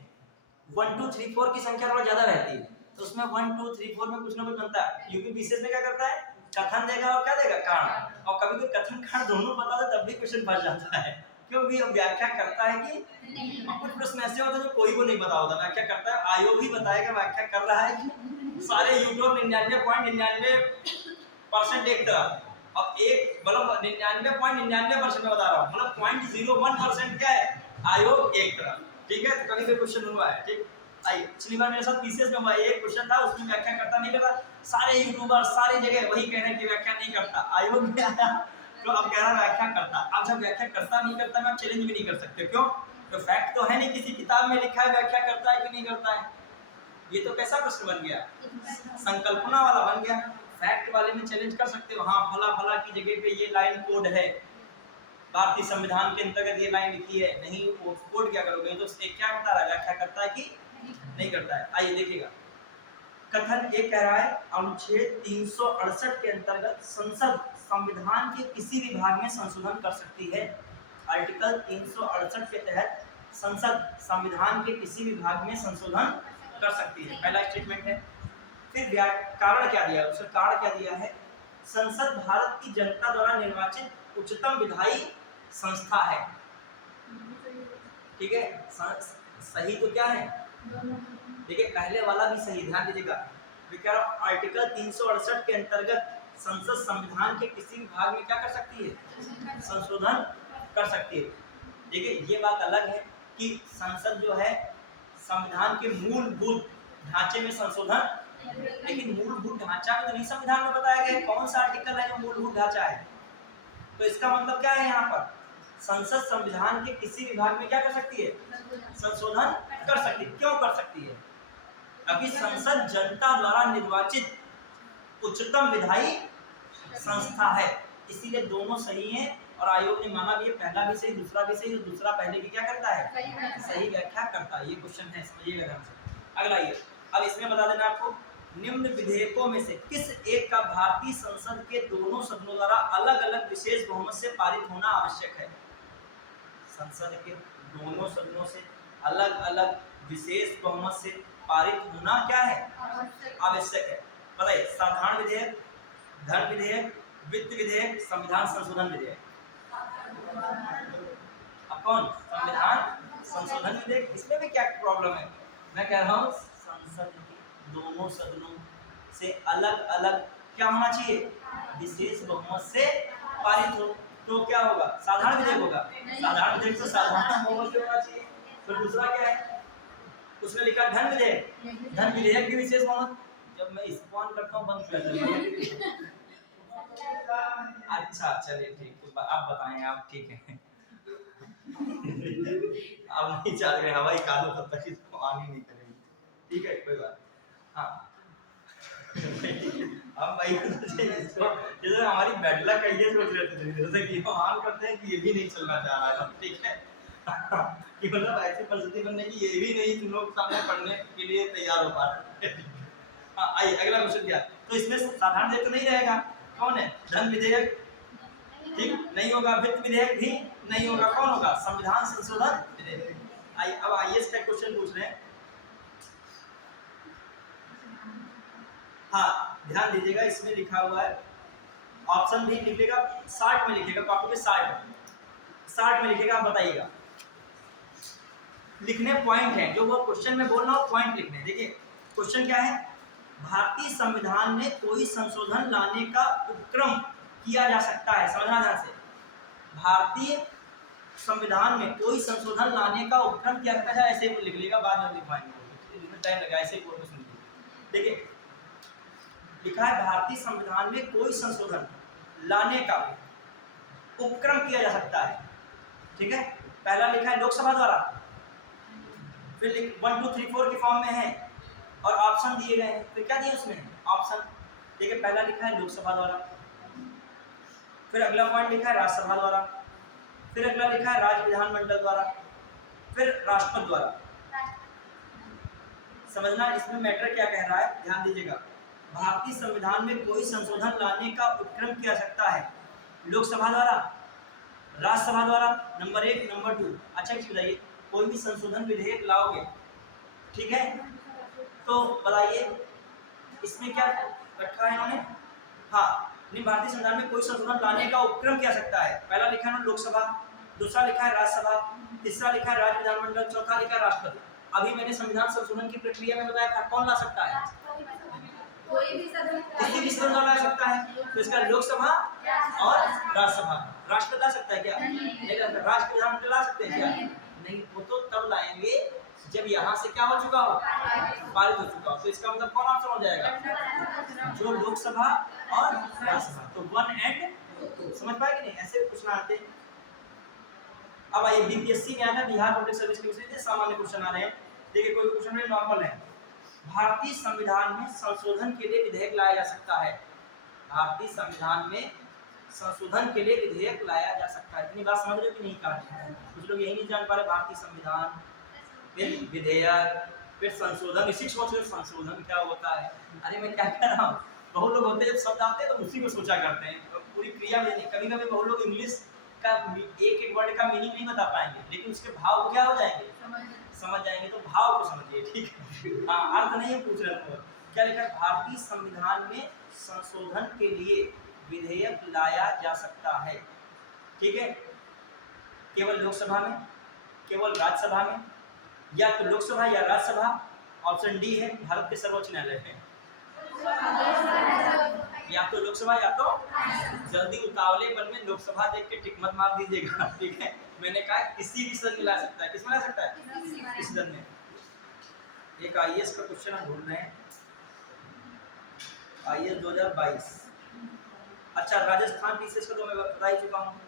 1 2 3 4 की संख्या थोड़ा ज्यादा रहती है, तो उसमें 1 2 3 4 में कुछ ना कुछ बनता है। यूपीपीसीएस में क्या करता है, कथन देगा और क्या देगा, कारण, और कभी कोई कथन कारण दोनों बता दे तब भी क्वेश्चन फंस जाता है, क्योंकि अब व्याख्या करता है कि नहीं। कुछ प्रश्न ऐसे होते हैं जो कोई को नहीं पता होता, व्याख्या करता है, आयोग ही बताएगा व्याख्या कर रहा है कि सारे यूट्यूब 99.99% एक तरफ। अब एक मतलब 99.99% में बता रहा हूँ, मतलब 0.01% क्या है, आयोग एक तरफ। ठीक है, तो कभी कोई क्वेश्चन हुआ है? ठीक, आइए पिछली बार मेरे साथ पीसीएस में हुआ, एक क्वेश्चन था उसमें व्याख्या करता नहीं करता, सारे यूट्यूबर सारी जगह वही कह रहे हैं कि व्याख्या नहीं करता, आयोग में आया तो अब कह रहा व्याख्या करता। अब जब व्याख्या करता नहीं करता में आप चैलेंज भी नहीं कर सकते, क्यों? तो फैक्ट तो है नहीं, किसी किताब में लिखा है व्याख्या करता है कि नहीं करता है। ये तो कैसा प्रश्न बन गया, संकल्पना वाला बन गया। फैक्ट वाले में चैलेंज कर सकते हो, हाँ फला फला की जगह पे ये लाइन कोड है, भारतीय संविधान के अंतर्गत ये लाइन लिखी है, नहीं वो कोड क्या करोगे, तो क्या बता रहा है, व्याख्या करता है कि नहीं करता है। आइए देखिएगा, कथन एक कह रहा है अनुच्छेद 368 के अंतर्गत संसद संविधान के किसी भी भाग में संशोधन कर सकती है। आर्टिकल 368 के तहत संसद संविधान के किसी भी भाग में संशोधन कर सकती है, पहला स्टेटमेंट है। फिर कारण क्या दिया, उसका कारण क्या दिया है, संसद भारत की जनता द्वारा निर्वाचित उच्चतम विधायी संस्था है। ठीक है, सही तो क्या है, देखिए पहले वाला भी सही, ध्यान दीजिएगा। आर्टिकल 368 के अंतर्गत संसद संविधान के किसी भी भाग में क्या कर सकती है, संशोधन कर सकती है। देखिए ये बात अलग है कि संसद जो है संविधान के मूलभूत ढांचे में संशोधन, लेकिन मूलभूत ढांचा में तो नहीं संविधान में बताया गया है कौन सा आर्टिकल है जो मूलभूत ढांचा है। तो इसका मतलब क्या है, यहाँ पर संसद संविधान के किसी विभाग में क्या कर सकती है, संशोधन कर सकती है। क्यों कर सकती है, क्योंकि संसद जनता द्वारा निर्वाचित उच्चतम विधायी संस्था है, इसीलिए दोनों सही हैं। और आयोग ने माना भी है, पहला भी सही दूसरा भी सही, तो दूसरा पहले की क्या करता है, सही व्याख्या करता है। ये क्वेश्चन है, समझिएगा ध्यान से। अगला ये, अब इसमें बता देना आपको, निम्न विधेयकों में से किस एक का भारतीय संसद के दोनों सदनों द्वारा अलग अलग विशेष बहुमत से पारित होना आवश्यक है। संसद के दोनों सदनों से अलग अलग विशेष बहुमत से पारित होना क्या है, आवश्यक है। बताइए, साधारण विधेयक, धन विधेयक, वित्त विधेयक, संविधान संशोधन विधेयक। अब कौन, संविधान संशोधन विधेयक, इसमें भी क्या प्रॉब्लम है, मैं कह रहा हूँ संसद के दोनों सदनों से अलग अलग क्या होना चाहिए, विशेष बहुमत से पारित हो, तो क्या होगा, साधारण विधेयक होगा। साधारण विधेयक तो साधारण बहुमत से होना चाहिए। फिर दूसरा क्या है, उसने लिखा धन विधेयक, धन विधेयक की विशेष बहुमत। जब मैं इसको ऑन करता हूँ बंद कर देता हूँ। अच्छा चलिए ठीक, तो आप बताएं, आप ठीक है। अब नहीं चल रहे हवाई कालो तब तक इसको ऑन ही नहीं करेंगे, ठीक है कोई बात। हाँ हम भाई जैसे हमारी बैड लक है, ये सोच रहे थे जैसे कि हम ऑन करते हैं कि ये भी नहीं चलना चाह रहा है, ठीक है। कि मतलब ऐसी परिस्थिति बनने की ये भी नहीं तुम लोग सामने पढ़ने के लिए तैयार हो पा रहे। हाँ आइए अगला क्वेश्चन दिया, तो इसमें साधारण विधेयक तो नहीं रहेगा, कौन है, धन विधेयक, ठीक नहीं होगा, वित्त विधेयक भी नहीं होगा, कौन होगा, संविधान संशोधन विधेयक। आइए अब आईएएस का क्वेश्चन पूछ रहे हैं। हाँ ध्यान दीजिएगा, इसमें लिखा हुआ है, ऑप्शन भी लिखेगा 60 में लिखेगा, कॉपी पे 60 में लिखेगा, आप बताइएगा। लिखने पॉइंट है, जो वो क्वेश्चन में बोल रहा हूँ पॉइंट लिखने। देखिए क्वेश्चन क्या है, भारतीय संविधान में कोई संशोधन लाने का उपक्रम किया जा सकता है, समझना ध्यान से, भारतीय संविधान में कोई संशोधन लाने का उपक्रम किया जाता है, ऐसे लिख लेगा, बाद में लिखवाएंगे, टाइम लगा, ऐसे बोल के सुनिए। देखिए लिखा है भारतीय संविधान में कोई संशोधन लाने का उपक्रम किया जा सकता है, ठीक है। पहला लिखा है लोकसभा द्वारा, फिर 1 2 3 4 के फॉर्म में है और ऑप्शन दिए गए हैं, फिर क्या दिया उसमें ऑप्शन, ठीक है। पहला लिखा है लोकसभा द्वारा, फिर अगला पॉइंट लिखा है राज्यसभा द्वारा, फिर अगला लिखा है राज्य विधानमंडल द्वारा, फिर राष्ट्रपति द्वारा। समझना इसमें मैटर क्या कह रहा है, ध्यान दीजिएगा। भारतीय संविधान में कोई संशोधन लाने का उपक्रम किया सकता है लोकसभा द्वारा, राज्यसभा द्वारा, नंबर 1, नंबर 2। अच्छा बताइए, कोई भी संशोधन विधेयक लाओगे, ठीक है, तो बताइए इसमें क्या रखा है इन्होंने, हाँ नहीं, भारतीय संविधान में कोई संशोधन लाने का उपक्रम किया सकता है, पहला लिखा है लोकसभा, दूसरा लिखा है राज्यसभा, तीसरा लिखा है राज्य विधानमंडल, चौथा लिखा है राष्ट्रपति। अभी मैंने संविधान संशोधन की प्रक्रिया में बताया था कौन ला सकता है, किसी भी सदन ला सकता है। तो इसका लोकसभा और राज्यसभा। राष्ट्रपति ला सकता है क्या? नहीं ला सकता। राष्ट्र प्रधानमंत्री ला सकते हैं क्या? नहीं। वो तो तब लाएंगे जब यहाँ से क्या हो चुका हो, पारित हो चुका हो। तो इसका मतलब कौन ऑप्शन हो जाएगा? जो लोकसभा और राज्यसभा। तो 1 एंड 2 समझ पाए कि नहीं? ऐसे पूछना आते। अब आइए बीपीएससी में आता है, बिहार पब्लिक सर्विस कमीशन से सामान्य क्वेश्चन आ रहे हैं। देखिए कोई क्वेश्चन में नॉर्मल है। भारतीय संविधान में संशोधन के लिए विधेयक लाया जा सकता है। भारतीय संविधान में संशोधन के लिए विधेयक लाया जा सकता है। इतनी बात समझ रहे हो कि नहीं? कहा कुछ लोग यही नहीं जान पा रहे। भारतीय संविधान, फिर विधेयक, फिर संशोधन। इसी सोच रहे संशोधन क्या होता है। अरे मैं क्या कह रहा हूँ, बहुत लोग होते हैं जब शब्द आते हैं तो उसी को सोचा करते हैं, तो पूरी क्रिया में नहीं। कभी कभी बहुत लोग इंग्लिश का एक एक वर्ड का मीनिंग नहीं बता पाएंगे, लेकिन उसके भाव क्या हो जाएंगे, समझ जाएंगे। तो भाव को समझिए, ठीक है? हाँ, अर्थ नहीं पूछ रहे थे। क्या लिखा है? भारतीय संविधान में संशोधन के लिए विधेयक लाया जा सकता है। ठीक है? केवल लोकसभा में, केवल राज्यसभा में, या तो लोकसभा या राज्यसभा। ऑप्शन डी है भारत के सर्वोच्च न्यायालय में। या तो लोकसभा या तो, जल्दी उतावलेपन में लोकसभा देख के टिक मत मार दीजिएगा, ठीक है? मैंने कहा किसी भी सदन में ला सकता है। किसमें ला सकता है? किस सदन में। एक आईएएस का क्वेश्चन हम ढूंढ रहे हैं, आईएएस 2022। अच्छा, राजस्थान टीसीएस का तो मैं बता ही चुका हूँ।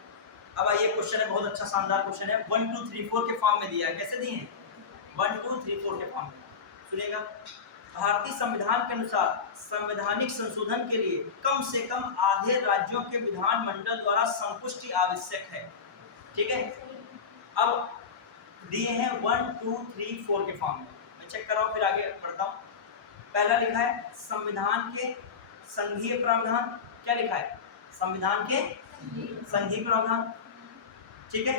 अब आइए क्वेश्चन है, बहुत अच्छा शानदार क्वेश्चन है। 1 2 3 4 के फॉर्म में दिया है। कैसे दिए हैं? 1 2 3 4 के फॉर्म में। सुनिएगा, भारतीय संविधान के अनुसार संवैधानिक संशोधन के लिए कम से कम आधे राज्यों के विधानमंडल द्वारा संपुष्टि आवश्यक है। ठीक है? अब दिए हैं 1 2 3 4 के फॉर्म में। मैं चेक कर रहा हूँ, फिर आगे बढ़ता हूँ। पहला लिखा है संविधान के संघीय प्रावधान। क्या लिखा है? संविधान के संघीय प्रावधान। ठीक है?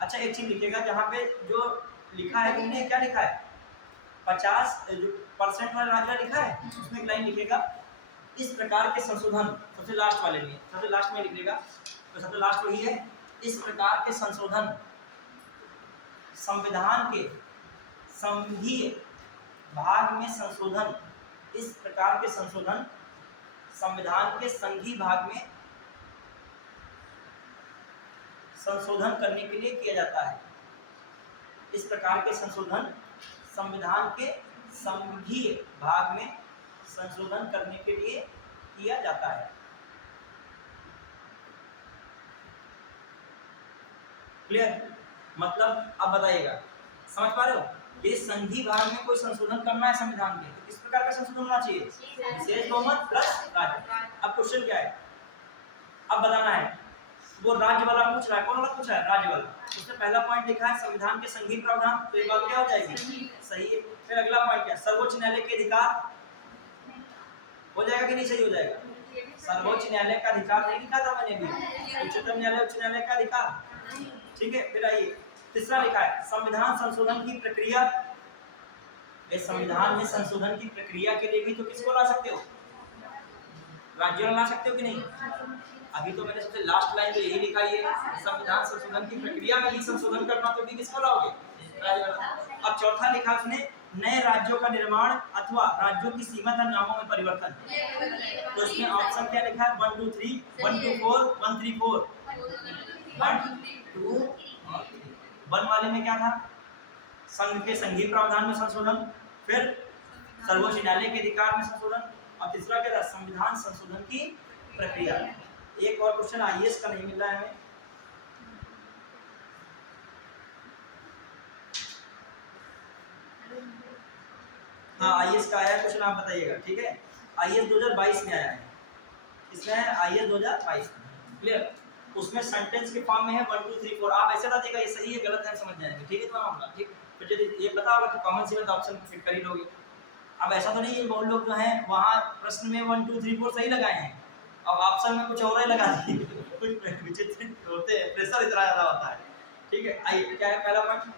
अच्छा, एक चीज लिखिएगा, जहाँ पे जो लिखा है तुमने, क्या लिखा है? 50% वाला राज्य लिखा है, उसमें एक लाइन लिखेगा, इस प्रकार के संशोधन। सबसे लास्ट वाले में, सबसे लास्ट में लिखिएगा, तो सबसे लास्ट वही है। इस प्रकार के संशोधन संविधान के संघीय भाग में संशोधन, इस प्रकार के संशोधन संविधान के संघीय भाग में संशोधन करने के लिए किया जाता है। इस प्रकार के संशोधन संविधान के संघीय भाग में संशोधन करने के लिए किया जाता है। क्लियर? मतलब अब बताइएगा, समझ पा रहे हो? ये संघीय भाग में कोई संशोधन करना है संविधान के, तो किस प्रकार का संशोधन होना चाहिए? विशेष बहुमत प्लस राज्य। अब क्वेश्चन क्या है, अब बताना है। वो राज्य वाला पूछ रहा है, कौन वाला पूछ रहा है? राज्य वाला। उसने पहला पॉइंट लिखा है संविधान के संघीय प्रावधान, तो ये बात क्या हो जाएगी? सही है। फिर अगला पॉइंट क्या? सर्वोच्च न्यायालय के अधिकार। हो जाएगा कि नहीं? सही हो जाएगा। सर्वोच्च न्यायालय का अधिकार नहीं लिखा था मैंने भी, उच्चतम न्यायालय, उच्च न्यायालय का अधिकार। ठीक है? फिर आइए, तीसरा लिखा है संविधान संशोधन की प्रक्रिया। इस संविधान में संशोधन की प्रक्रिया के लिए भी तो किसको ला सकते हो? राज्यों ला सकते हो कि नहीं? अभी तो मैंने सबसे लास्ट लाइन तो यही लिखा है, संविधान संशोधन की प्रक्रिया में भी संशोधन करना, तो भी किसको लाओगे? अब चौथा लिखा उसने, नए राज्यों का निर्माण अथवा राज्यों की सीमा तथा नामों में परिवर्तन। तो इसमें ऑप्शन क्या लिखा है? 1 2 3 1 2 4 1 3 4 1 2 1 वाले में क्या था? संघ के संघीय प्रावधान में संशोधन, फिर सर्वोच्च न्यायालय के अधिकार में संशोधन, और तीसरा क्या था? संविधान संशोधन की प्रक्रिया। एक और क्वेश्चन आईएएस का नहीं मिल रहा है हमें। हाँ, आईएएस का आया क्वेश्चन, आप बताइएगा। ठीक है? आईएएस 2022 में आया है। इसमें है आईएएस 2022। क्लियर? उसमें सेंटेंस के फॉर्म में है 1 2 3 4। आप ऐसे बताइएगा ये सही है गलत है, समझ जाएंगे। ठीक है? तो मामला ठीक। फिर यदि ये पता होगा तो कॉमन सेंस ऑप्शन फिट कर ही लोगे। अब ऐसा तो नहीं है, बहुत लोग जो हैं वहाँ प्रश्न में 1 2 3 4 सही लगाए हैं, अब ऑप्शन में कुछ और ही लगा दिए। कुछ विचित्र होते हैं, प्रेशर इतना ज़्यादा होता है। ठीक है? आइए, क्या है पहला पॉइंट?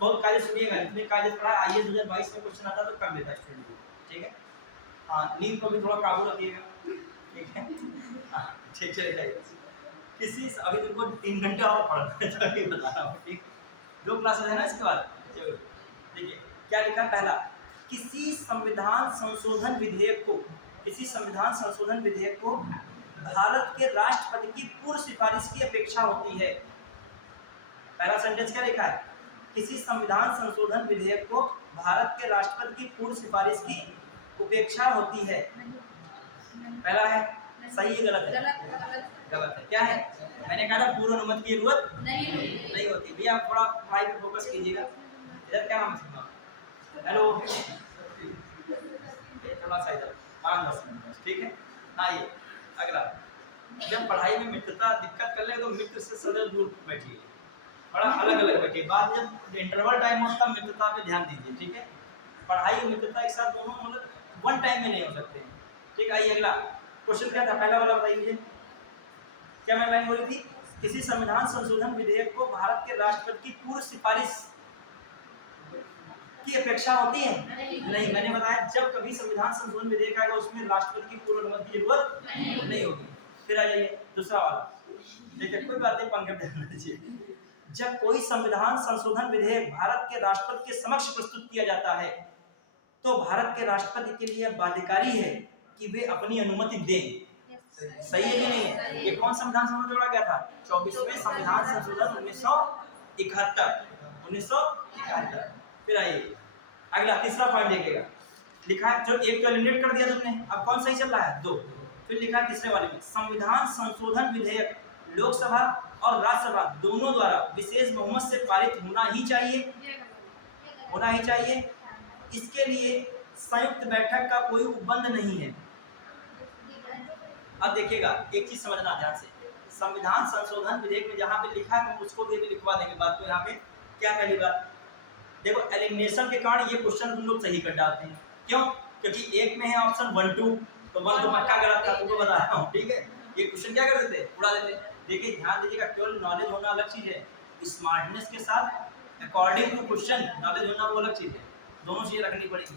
बहुत कायदे सुनिएगा, इतने कायदे पढ़ा आईएएस 2022 में क्वेश्चन आता तो कर लेता स्टूडेंट को। ठीक है? हाँ, नींद को भी थोड़ा काबू रखिएगा। ठीक है? हाँ, ठीक है। किसी अभी तुमको 3 घंटे और पढ़ना है, तो अभी बता रहा हूँ। ठीक, 2 क्लासेस है ना इसके बाद। देखिए क्या लिखा, पहला किसी संविधान संशोधन विधेयक को भारत के राष्ट्रपति की पूर्व सिफारिश की अपेक्षा होती है। पहला सेंटेंस क्या लिखा है? किसी संविधान संशोधन विधेयक को भारत के राष्ट्रपति की पूर्व सिफारिश की उपेक्षा होती है। पहला है सही है गलत है? गलत है। क्या है? मैंने कहा था पूर्व अनुमति की जरूरत नहीं होती। भैया आप थोड़ा पढ़ाई पर फोकस कीजिएगा। इधर क्या नाम है? हेलो, थोड़ा सा इधर 5-10 मिनट, ठीक है? आइए अगला। जब पढ़ाई में मित्रता दिक्कत कर ले तो मित्र से सदैव दूर बैठिए, बड़ा अलग अलग बैठिए। बाद जब इंटरवल टाइम होता है मित्रता पे ध्यान दीजिए, ठीक है? पढ़ाई और मित्रता एक साथ दोनों मतलब वन टाइम में नहीं हो सकते। ठीक है, आइए अगला क्वेश्चन क्या था? पहला वाला बताइए मुझे, क्या मैं लाइन बोली थी? किसी संविधान संशोधन विधेयक को भारत के राष्ट्रपति की पूर्व सिफारिश की अपेक्षा होती है? नहीं। मैंने बताया जब कभी संविधान संशोधन विधेयक आएगा उसमें राष्ट्रपति की पूर्व अनुमति की जरूरत नहीं होगी। फिर आ जाइए दूसरा वाला, देखिए कोई बात नहीं, पंकज ध्यान दीजिए। जब कोई संविधान संशोधन विधेयक भारत के राष्ट्रपति के समक्ष प्रस्तुत किया जाता है तो भारत के राष्ट्रपति के लिए बाध्यकारी है कि वे अपनी अनुमति दें। सही है कि नहीं है? ये कौन संविधान संशोधन जोड़ा गया था? 24वें संविधान संशोधन 1971। फिर आइए अगला तीसरा पॉइंट देखिएगा, लिखा है जो एक तो एलिमिनेट कर दिया तुमने, अब कौन सही चल रहा है? 2। फिर लिखा है तीसरे वाले में संविधान संशोधन विधेयक लोकसभा और राज्यसभा दोनों द्वारा विशेष बहुमत से पारित होना ही चाहिए। इसके लिए संयुक्त बैठक का कोई उपबंध नहीं है। अब देखिएगा एक चीज समझना ध्यान से, संविधान संशोधन विधेयक में जहां पे लिखा है उसको भी लिखवा देंगे बात को। यहाँ पे क्या पहली बात देखो, एलिमिनेशन के कारण ये क्वेश्चन तुम लोग सही कर डालते हैं। क्यों? क्योंकि एक में है ऑप्शन 1 2, तो 1 तो पक्का गलत था, तुमको बता रहा हूँ, ठीक है? ये क्वेश्चन क्या कर देते, उड़ा देते। देखिए ध्यान दीजिएगा, केवल नॉलेज होना अलग चीज है, स्मार्टनेस के साथ अकॉर्डिंग टू क्वेश्चन नॉलेज होना वो अलग चीज है। दोनों चीजें रखनी पड़ेगी।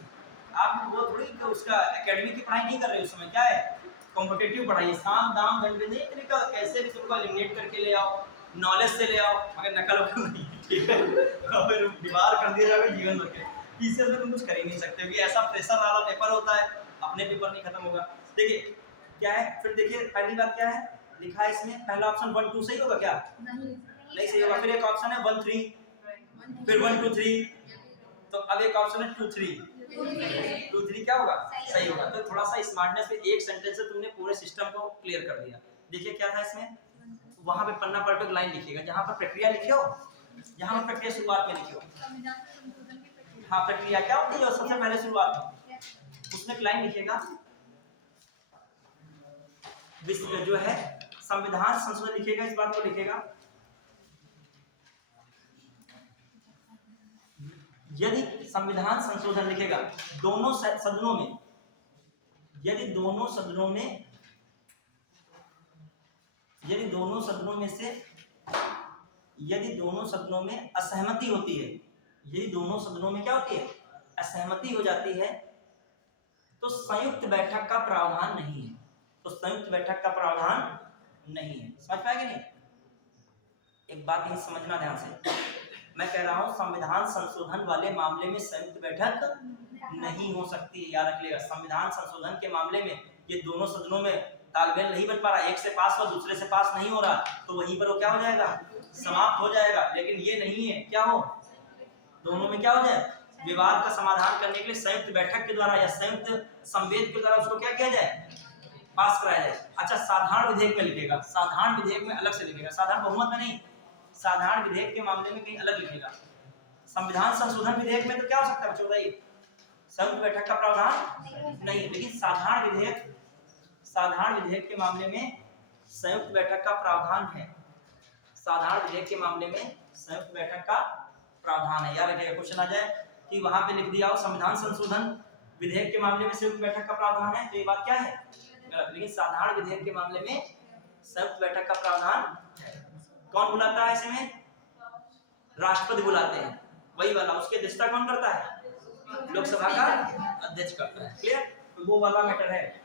आप वो थोड़ी कि उसका एकेडमी की पढ़ाई नहीं कर रहे उस समय, क्या है कॉम्पिटिटिव पढ़ाई, साम दाम दंड नहीं तरीका, कैसे भी तुमको एलिमिनेट करके ले आओ, नॉलेज से ले आओ, मगर नकल वकल नहीं, ठीक है? तो फिर दीवार कर दिया जाएगा जीवन भर के, इससे तुम कुछ कर ही नहीं सकते क्योंकि ऐसा प्रेशर वाला पेपर होता है, अपने पेपर नहीं खत्म होगा। देखिए क्या है, फिर देखिए पहली बात क्या है लिखा है इसमें, पहला ऑप्शन 1 2 सही होगा क्या? नहीं सही होगा। फिर एक ऑप्शन है 1 3, फिर 1 2 3, तो अब एक ऑप्शन है 2 3, 2 3 क्या होगा? सही होगा। तो थोड़ा सा स्मार्टनेस में एक सेंटेंस से तुमने पूरे सिस्टम को क्लियर कर दिया। देखिए क्या था इसमें, वहां पे पन्ना पर पे लाइन लिखिएगा, जहां पर प्रक्रिया लिखियो, जहां पर प्रक्रिया शुरुआत में लिखियो। हाँ, प्रक्रिया क्या होती है सबसे पहले शुरुआत में, उसमें लाइन लिखिएगा जो है संविधान संशोधन लिखिएगा, इस बात को लिखिएगा, यदि संविधान संशोधन लिखेगा दोनों सदनों में, यदि दोनों सदनों में असहमति होती है, यदि दोनों सदनों में क्या होती है? असहमति हो जाती है, तो संयुक्त बैठक का प्रावधान नहीं है। समझ पाएंगे नहीं? एक बात ही समझना ध्यान से, मैं कह रहा हूं संविधान संशोधन वाले मामले में संयुक्त बैठक नहीं हो सकती है, याद रखिएगा। संविधान संशोधन के मामले में ये दोनों सदनों में तालमेल नहीं बन पा रहा, एक से पास और दूसरे से पास नहीं हो रहा, तो वहीं पर वो क्या हो जाएगा? समाप्त हो जाएगा। लेकिन ये नहीं है, क्या हो दोनों में क्या हो जाए? विवाद का समाधान करने के लिए संयुक्त बैठक के द्वारा या संयुक्त संवेद के द्वारा उसको क्या किया जाए? पास कराया जाए। अच्छा, साधारण विधेयक में लिखेगा, साधारण विधेयक में अलग से लिखेगा, साधारण बहुमत में नहीं, साधारण विधेयक के मामले में कहीं अलग लिखेगा। संविधान संशोधन विधेयक में तो क्या हो सकता है बच्चों बताइए? संयुक्त बैठक का प्रावधान नहीं, लेकिन साधारण विधेयक के मामले में संयुक्त बैठक का प्रावधान है। साधारण विधेयक के मामले में संयुक्त बैठक का प्रावधान है, याद रखिएगा। क्वेश्चन आ जाए कि वहां पे लिख दिया हो संविधान संशोधन विधेयक के मामले में संयुक्त बैठक का प्रावधान है, तो ये बात क्या है? गलत। लेकिन साधारण विधेयक के मामले में संयुक्त बैठक का प्रावधान है। कौन बुलाता है इसमें? राष्ट्रपति बुलाते हैं, वही वाला। उसकी अध्यक्षता कौन करता है? लोकसभा का अध्यक्ष करता है। क्लियर? तो वो वाला मैटर है।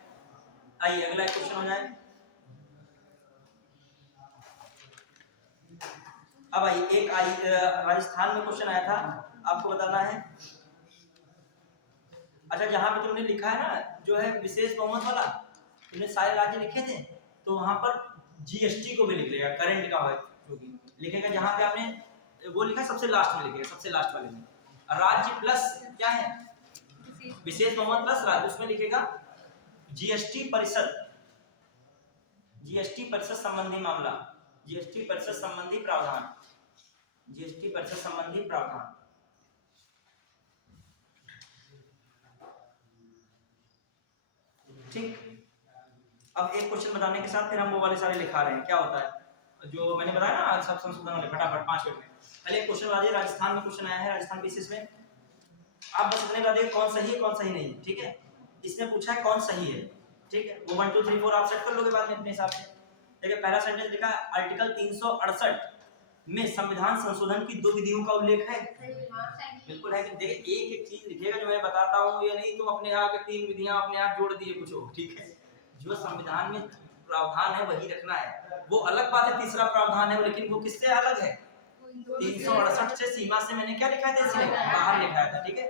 आइए अगला क्वेश्चन हो जाए। अब आइए एक राजस्थान में क्वेश्चन आया था, आपको बताना है। अच्छा, जहाँ पे तुमने लिखा है ना जो है विशेष बहुमत वाला, तुमने सारे राज्य लिखे थे, तो वहां पर जीएसटी को भी लिख लेगा, करंट का है जो भी लिखेगा। जहाँ पे आपने वो लिखा सबसे लास्ट में लिखेगा, सबसे लास्ट वाले में राज्य प्लस क्या है, विशेष बहुमत प्लस राज्य, उसमें लिखेगा जीएसटी परिषद, जीएसटी परिषद संबंधी मामला, जीएसटी परिषद संबंधी प्रावधान, जीएसटी परिषद संबंधी प्रावधान। ठीक, अब एक क्वेश्चन बताने के साथ फिर हम वो वाले सारे लिखा रहे हैं। क्या होता है जो मैंने बताया ना सब संशोधन वाले, फटाफट 5 मिनट में। पहले एक क्वेश्चन बता दिए, राजस्थान में क्वेश्चन आया है, राजस्थान बेसिस में आप बस इतने बता दिए कौन सही है कौन सही नहीं, ठीक है। इसने पूछा है कौन सही है, ठीक है, वो 1 2 3 4 आप सेट कर लोगे बाद में अपने हिसाब से। देखिए पहला सेंटेंस लिखा है आर्टिकल 368 में संविधान संशोधन की 2 विधियों का उल्लेख है। बिल्कुल है कि देखिए एक एक चीज लिखिएगा जो मैं बताता हूँ, ये नहीं तुम अपने यहाँ के 3 विधियां अपने आप जोड़ दिए कुछ हो, ठीक है। जो संविधान में प्रावधान है वही रखना है। वो अलग बात है तीसरा प्रावधान है, लेकिन वो किससे अलग है, 368 से सीमा से मैंने क्या लिखा था इसमें बाहर लिखा था, ठीक है।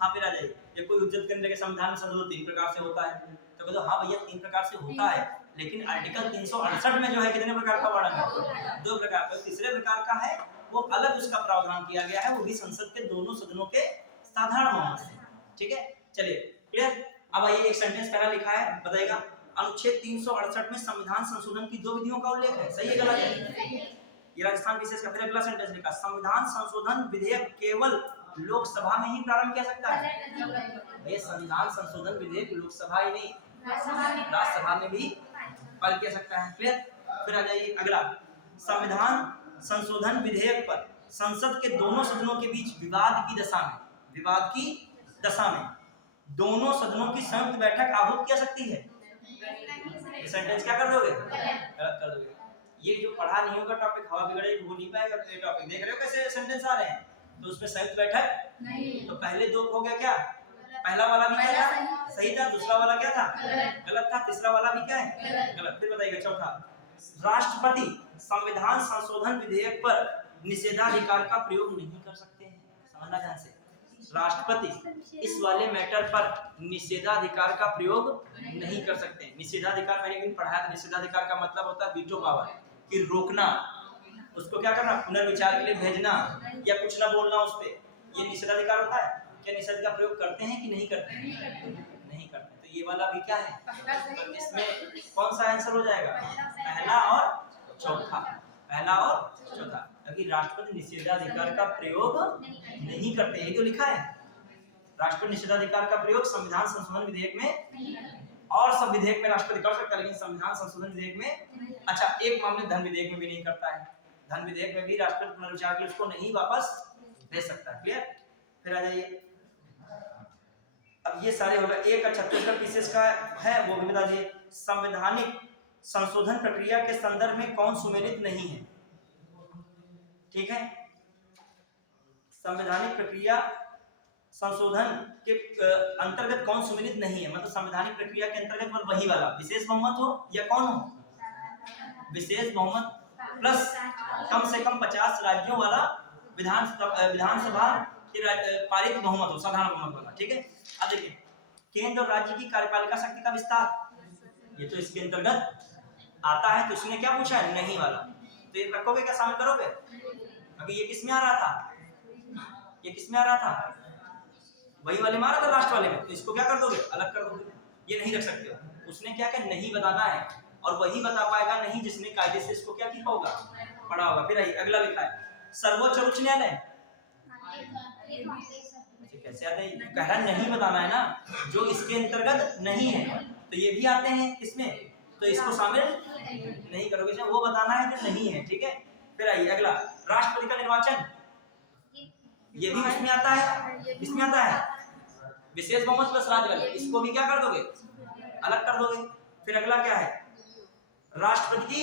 हाँ फिर आ जाइए, ये कोई उज्जत करने के संविधान में संशोधन 3 प्रकार से होता है, तो कहते हाँ भैया 3 प्रकार से होता है, लेकिन आर्टिकल 368 में जो है कितने प्रकार का वर्णन है, 2 प्रकार का। तीसरे प्रकार का है वो अलग उसका प्रावधान किया गया है, वो भी संसद के दोनों सदनों के साधारण बहुमत से, ठीक है। चलिए क्लियर। अब आइए एक सेंटेंस पहला लिखा है, बताइएगा अनुच्छेद 368 में संविधान संशोधन की 2 विधियों का उल्लेख है, सही है गलत है। ये राजस्थान विशेष का। फिर अगला सेंटेंस लिखा संविधान संशोधन विधेयक केवल लोकसभा में ही प्रारंभ किया सकता है। ये संविधान संशोधन विधेयक लोकसभा ही नहीं राज्यसभा में भी पारित किया सकता है, क्लियर। फिर आ जाइए अगला, संविधान संशोधन विधेयक पर संसद के दोनों सदनों के बीच विवाद की दशा में, विवाद की दशा में दोनों सदनों की संयुक्त बैठक आहूत किया सकती है। ये सेंटेंस क्या कर दोगे, गलत कर दोगे। ये जो पढ़ा नहीं होगा टॉपिक हवा बिगड़ेगी हो नहीं पाएगा। ये टॉपिक देख रहे हो कैसे सेंटेंस आ रहे हैं, तो उसमें संयुक्त बैठक नहीं, तो पहले 2 हो गया क्या, पहला वाला भी क्या था सही था, दूसरा वाला क्या था गलत था, तीसरा वाला भी क्या है गलत। फिर बताइएगा चौथा, राष्ट्रपति संविधान संशोधन विधेयक पर निषेधाधिकार का प्रयोग नहीं कर सकते हैं, समझना ध्यान से। राष्ट्रपति इस वाले मैटर पर निषेधाधिकार का प्रयोग नहीं कर सकते। निषेधाधिकार मैंने कहीं पढ़ाया था, निषेधाधिकार का मतलब होता है वीटो पावर, कि रोकना, उसको क्या करना पुनर्विचार के लिए भेजना या कुछ ना बोलना उस पे, ये निषेधाधिकार होता है। क्या निषेध का प्रयोग करते हैं कि नहीं करते हैं, नहीं करते। तो ये वाला भी क्या है, तो इसमें कौन सा आंसर हो जाएगा, पहला और चौथा, पहला और चौथा, क्योंकि राष्ट्रपति निषेधाधिकार का प्रयोग नहीं करते, यही तो लिखा है। राष्ट्रपति निषेधाधिकार का प्रयोग संविधान संशोधन विधेयक में और सब विधेयक में राष्ट्रपति कर सकता है, लेकिन संविधान संशोधन विधेयक में, अच्छा एक मामले धन विधेयक में भी नहीं करता है। धन विधेयक में भी राष्ट्रपति पुनर्विचार के लिए उसको नहीं वापस दे सकता, क्लियर। फिर आ जाइए, अब ये सारे होगा। एक 36 पीसेस का है वो भी बता दिए। संवैधानिक संशोधन प्रक्रिया के संदर्भ में कौन सुमेलित नहीं है, ठीक है। संवैधानिक प्रक्रिया संशोधन के अंतर्गत कौन सुमेलित नहीं है, मतलब संवैधानिक प्रक्रिया के अंतर्गत मतलब वही वाला विशेष बहुमत हो या कौन हो, विशेष बहुमत प्लस कम से कम 50 राज्यों वाला विधानसभा के पारित बहुमत हो, साधारण बहुमत वाला, ठीक है। अब देखिए केंद्र और राज्य की कार्यपालिका शक्ति का विस्तार, ये तो इसके अंतर्गत आता है, तो इसने क्या पूछा है नहीं वाला, तो ये रखोगे क्या, शामिल करोगे। अभी ये किस में आ रहा था, ये किस में आ रहा था, वही वाले में आ रहा था लास्ट वाले में, तो इसको क्या कर दोगे, अलग कर दोगे, ये नहीं रख सकते। उसने क्या क्या नहीं बताना है, और वही बता पाएगा नहीं जिसने कायदे से इसको क्या किया होगा, पढ़ा होगा। फिर अगला लिखा है सर्वोच्च उच्च न्यायालय, कैसे आता है, कह रहा नहीं बताना है ना, जो इसके अंतर्गत नहीं है, तो ये भी आते हैं इसमें, तो इसको शामिल नहीं करोगे, वो बताना है जो नहीं है, ठीक है। फिर आइए अगला, राष्ट्रपति का निर्वाचन, ये भी उसमें आता है, इसमें आता है विशेष बहुमत प्लस राज्य, इसको भी क्या कर दोगे, अलग कर दोगे। फिर अगला क्या है, राष्ट्रपति की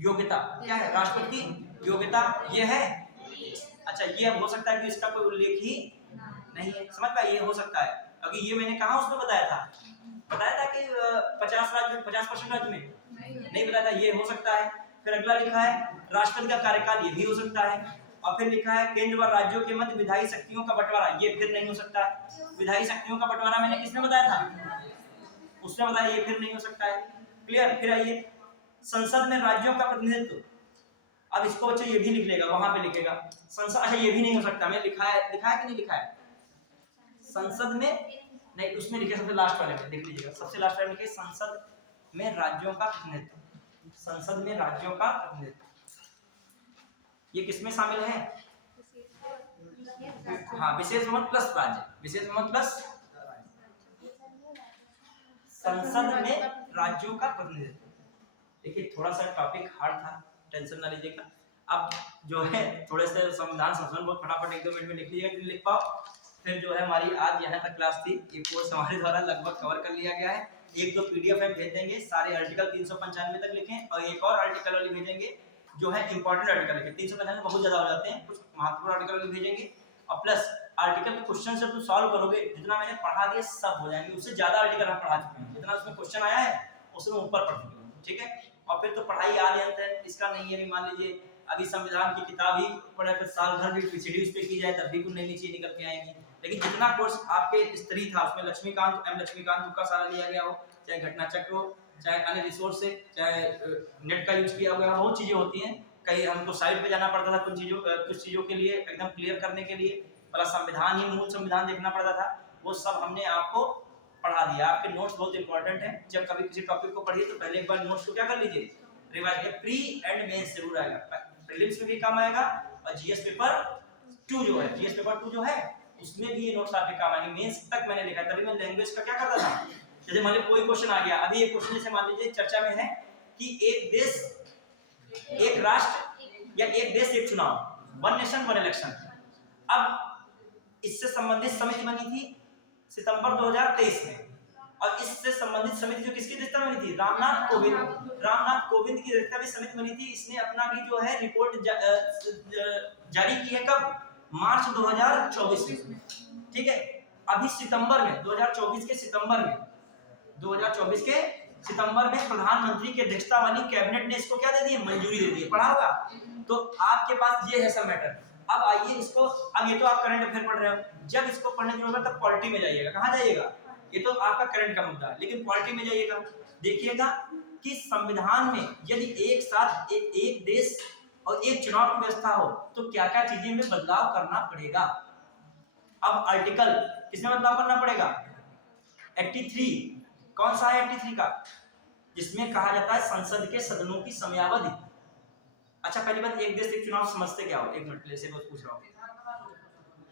योग्यता, क्या है राष्ट्रपति की योग्यता, ये है, अच्छा ये अब हो सकता है कि इसका कोई उल्लेख ही नहीं है, समझ पाए, ये हो सकता है, अभी ये मैंने कहा उसमें बताया था कि 50 राज्य 50% राज्य में नहीं बताया था, ये हो सकता है। फिर अगला लिखा है राष्ट्रपति का कार्यकाल, ये भी हो सकता है, और फिर लिखा है केंद्र व राज्यों के मध्य विधायी शक्तियों का बंटवारा, ये फिर नहीं हो सकता है। विधायी शक्तियों का बंटवारा मैंने किसने बताया था, उसने बताया, ये फिर नहीं हो सकता है। क्लियर। फिर आइए संसद में राज्यों का प्रतिनिधित्व, अब इसको बच्चे ये भी लिख लेगा, वहां पे लिखेगा संसद, अच्छा ये भी नहीं हो सकता, मैं लिखा है कि नहीं लिखा है संसद में, नहीं उसमें लिखे सबसे लास्ट वाले में लिख लीजिएगा, सबसे लास्ट वाले में लिखे संसद में राज्यों का प्रतिनिधित्व, संसद में राज्यों का प्रतिनिधित्व, ये किसमें शामिल है, हाँ विशेष बहुमत प्लस राज्य, विशेष बहुमत प्लस संसद में राज्यों का प्रतिनिधित्व। देखिए थोड़ा सा टॉपिक हार्ड था, टेंशन ना लीजिएगा। अब जो है थोड़े से संविधान संशोधन बहुत फटाफट 1-2 मिनट में लिख लीजिएगा, लिख पाओ। फिर जो है हमारी आज यहाँ तक क्लास थी, ये कोर्स हमारे द्वारा लगभग कवर कर लिया गया है। 1-2 पीडीएफ में भेज देंगे, सारे आर्टिकल 395 तक लिखें और एक और आर्टिकल वाली भेजेंगे जो है इंपॉर्टेंट आर्टिकल लिखें। 395 बहुत ज्यादा हो जाते हैं, कुछ महत्वपूर्ण आर्टिकल वाली भेजेंगे और प्लस आर्टिकल के क्वेश्चन से तुम सॉल्व करोगे, जितना मैंने पढ़ा दिया सब हो जाएंगे, उससे ज्यादा आर्टिकल हम पढ़ा चुके हैं, जितना उसमें क्वेश्चन आया है उससे ऊपर पढ़ चुके हैं, ठीक है। और फिर तो पढ़ाई आदि अंत है, इसका नहीं है, मान लीजिए अभी संविधान की किताब ही पढ़े तो साल भर भी पीसीडी उस पे की जाए तब भी कुछ नई नई चीजें निकल के आएंगी। लेकिन जितना कोर्स आपके स्तरीय था उसमें लक्ष्मीकांत का सारा लिया गया हो, चाहे घटना चक्र हो, चाहे अन्य रिसोर्स से, चाहे नेट का यूज किया हुआ, बहुत चीजें होती हैं। कहीं हमको साइट पे जाना पड़ता था कुछ चीजों के लिए एकदम क्लियर करने के लिए, वाला संविधान ही मूल संविधान देखना पड़ता था, वो सब हमने आपको पढ़ा दिया। आपके नोट्स बहुत इंपॉर्टेंट हैं, जब कभी किसी टॉपिक को पढ़िए तो पहले एक बार नोट्स को क्या कर लीजिए, रिवाइज करिए। प्री एंड मेंस जरूर आएगा, प्रीलिम्स में भी काम आएगा और जीएस पेपर 2 जो है, जीएस पेपर 2 जो है उसमें भी ये नोट्स आपके काम आएंगे। मेंस तक मैंने लिखा, तभी मैं लैंग्वेज का क्या करता था, जैसे मान लीजिए कोई क्वेश्चन आ गया, अभी एक क्वेश्चन जैसे मान लीजिए चर्चा में है कि एक देश एक राष्ट्र या एक देश एक चुनाव, वन नेशन वन इलेक्शन। अब इससे संबंधित समिति बनी थी सितंबर 2023 में, और इससे संबंधित समिति जो किसकी अध्यक्षता में बनी थी, रामनाथ कोविंद की अध्यक्षता में समिति बनी थी। इसने अपना भी जो है रिपोर्ट जारी की है, कब, मार्च 2024 में, ठीक है। अभी सितंबर में 2024 के सितंबर में प्रधानमंत्री की अध्यक्षता वाली कैबिनेट ने इसको क्या दे दी, मंजूरी दे दी, पढ़ा होगा। तो आपके पास ये है सब मैटर। अब आइए इसको, अब ये तो आप करंट अफेयर पढ़ रहे हो, जब इसको पढ़ने की जरूरत तब पॉलिटी में जाइएगा। कहाँ जाइएगा, ये तो आपका करंट का मुद्दा है, लेकिन पॉलिटी में जाइएगा, देखिएगा कि संविधान में यदि एक साथ एक देश और एक चुनाव की व्यवस्था हो तो क्या क्या चीजें में बदलाव करना पड़ेगा। अब आर्टिकल किसमें बदलाव करना पड़ेगा, 83, कौन सा है 83 का, जिसमें कहा जाता है संसद के सदनों की समयावधि। अच्छा पहली बात, एक देश एक चुनाव समझते क्या हो, एक मिनट पहले से बस पूछ रहा हूँ।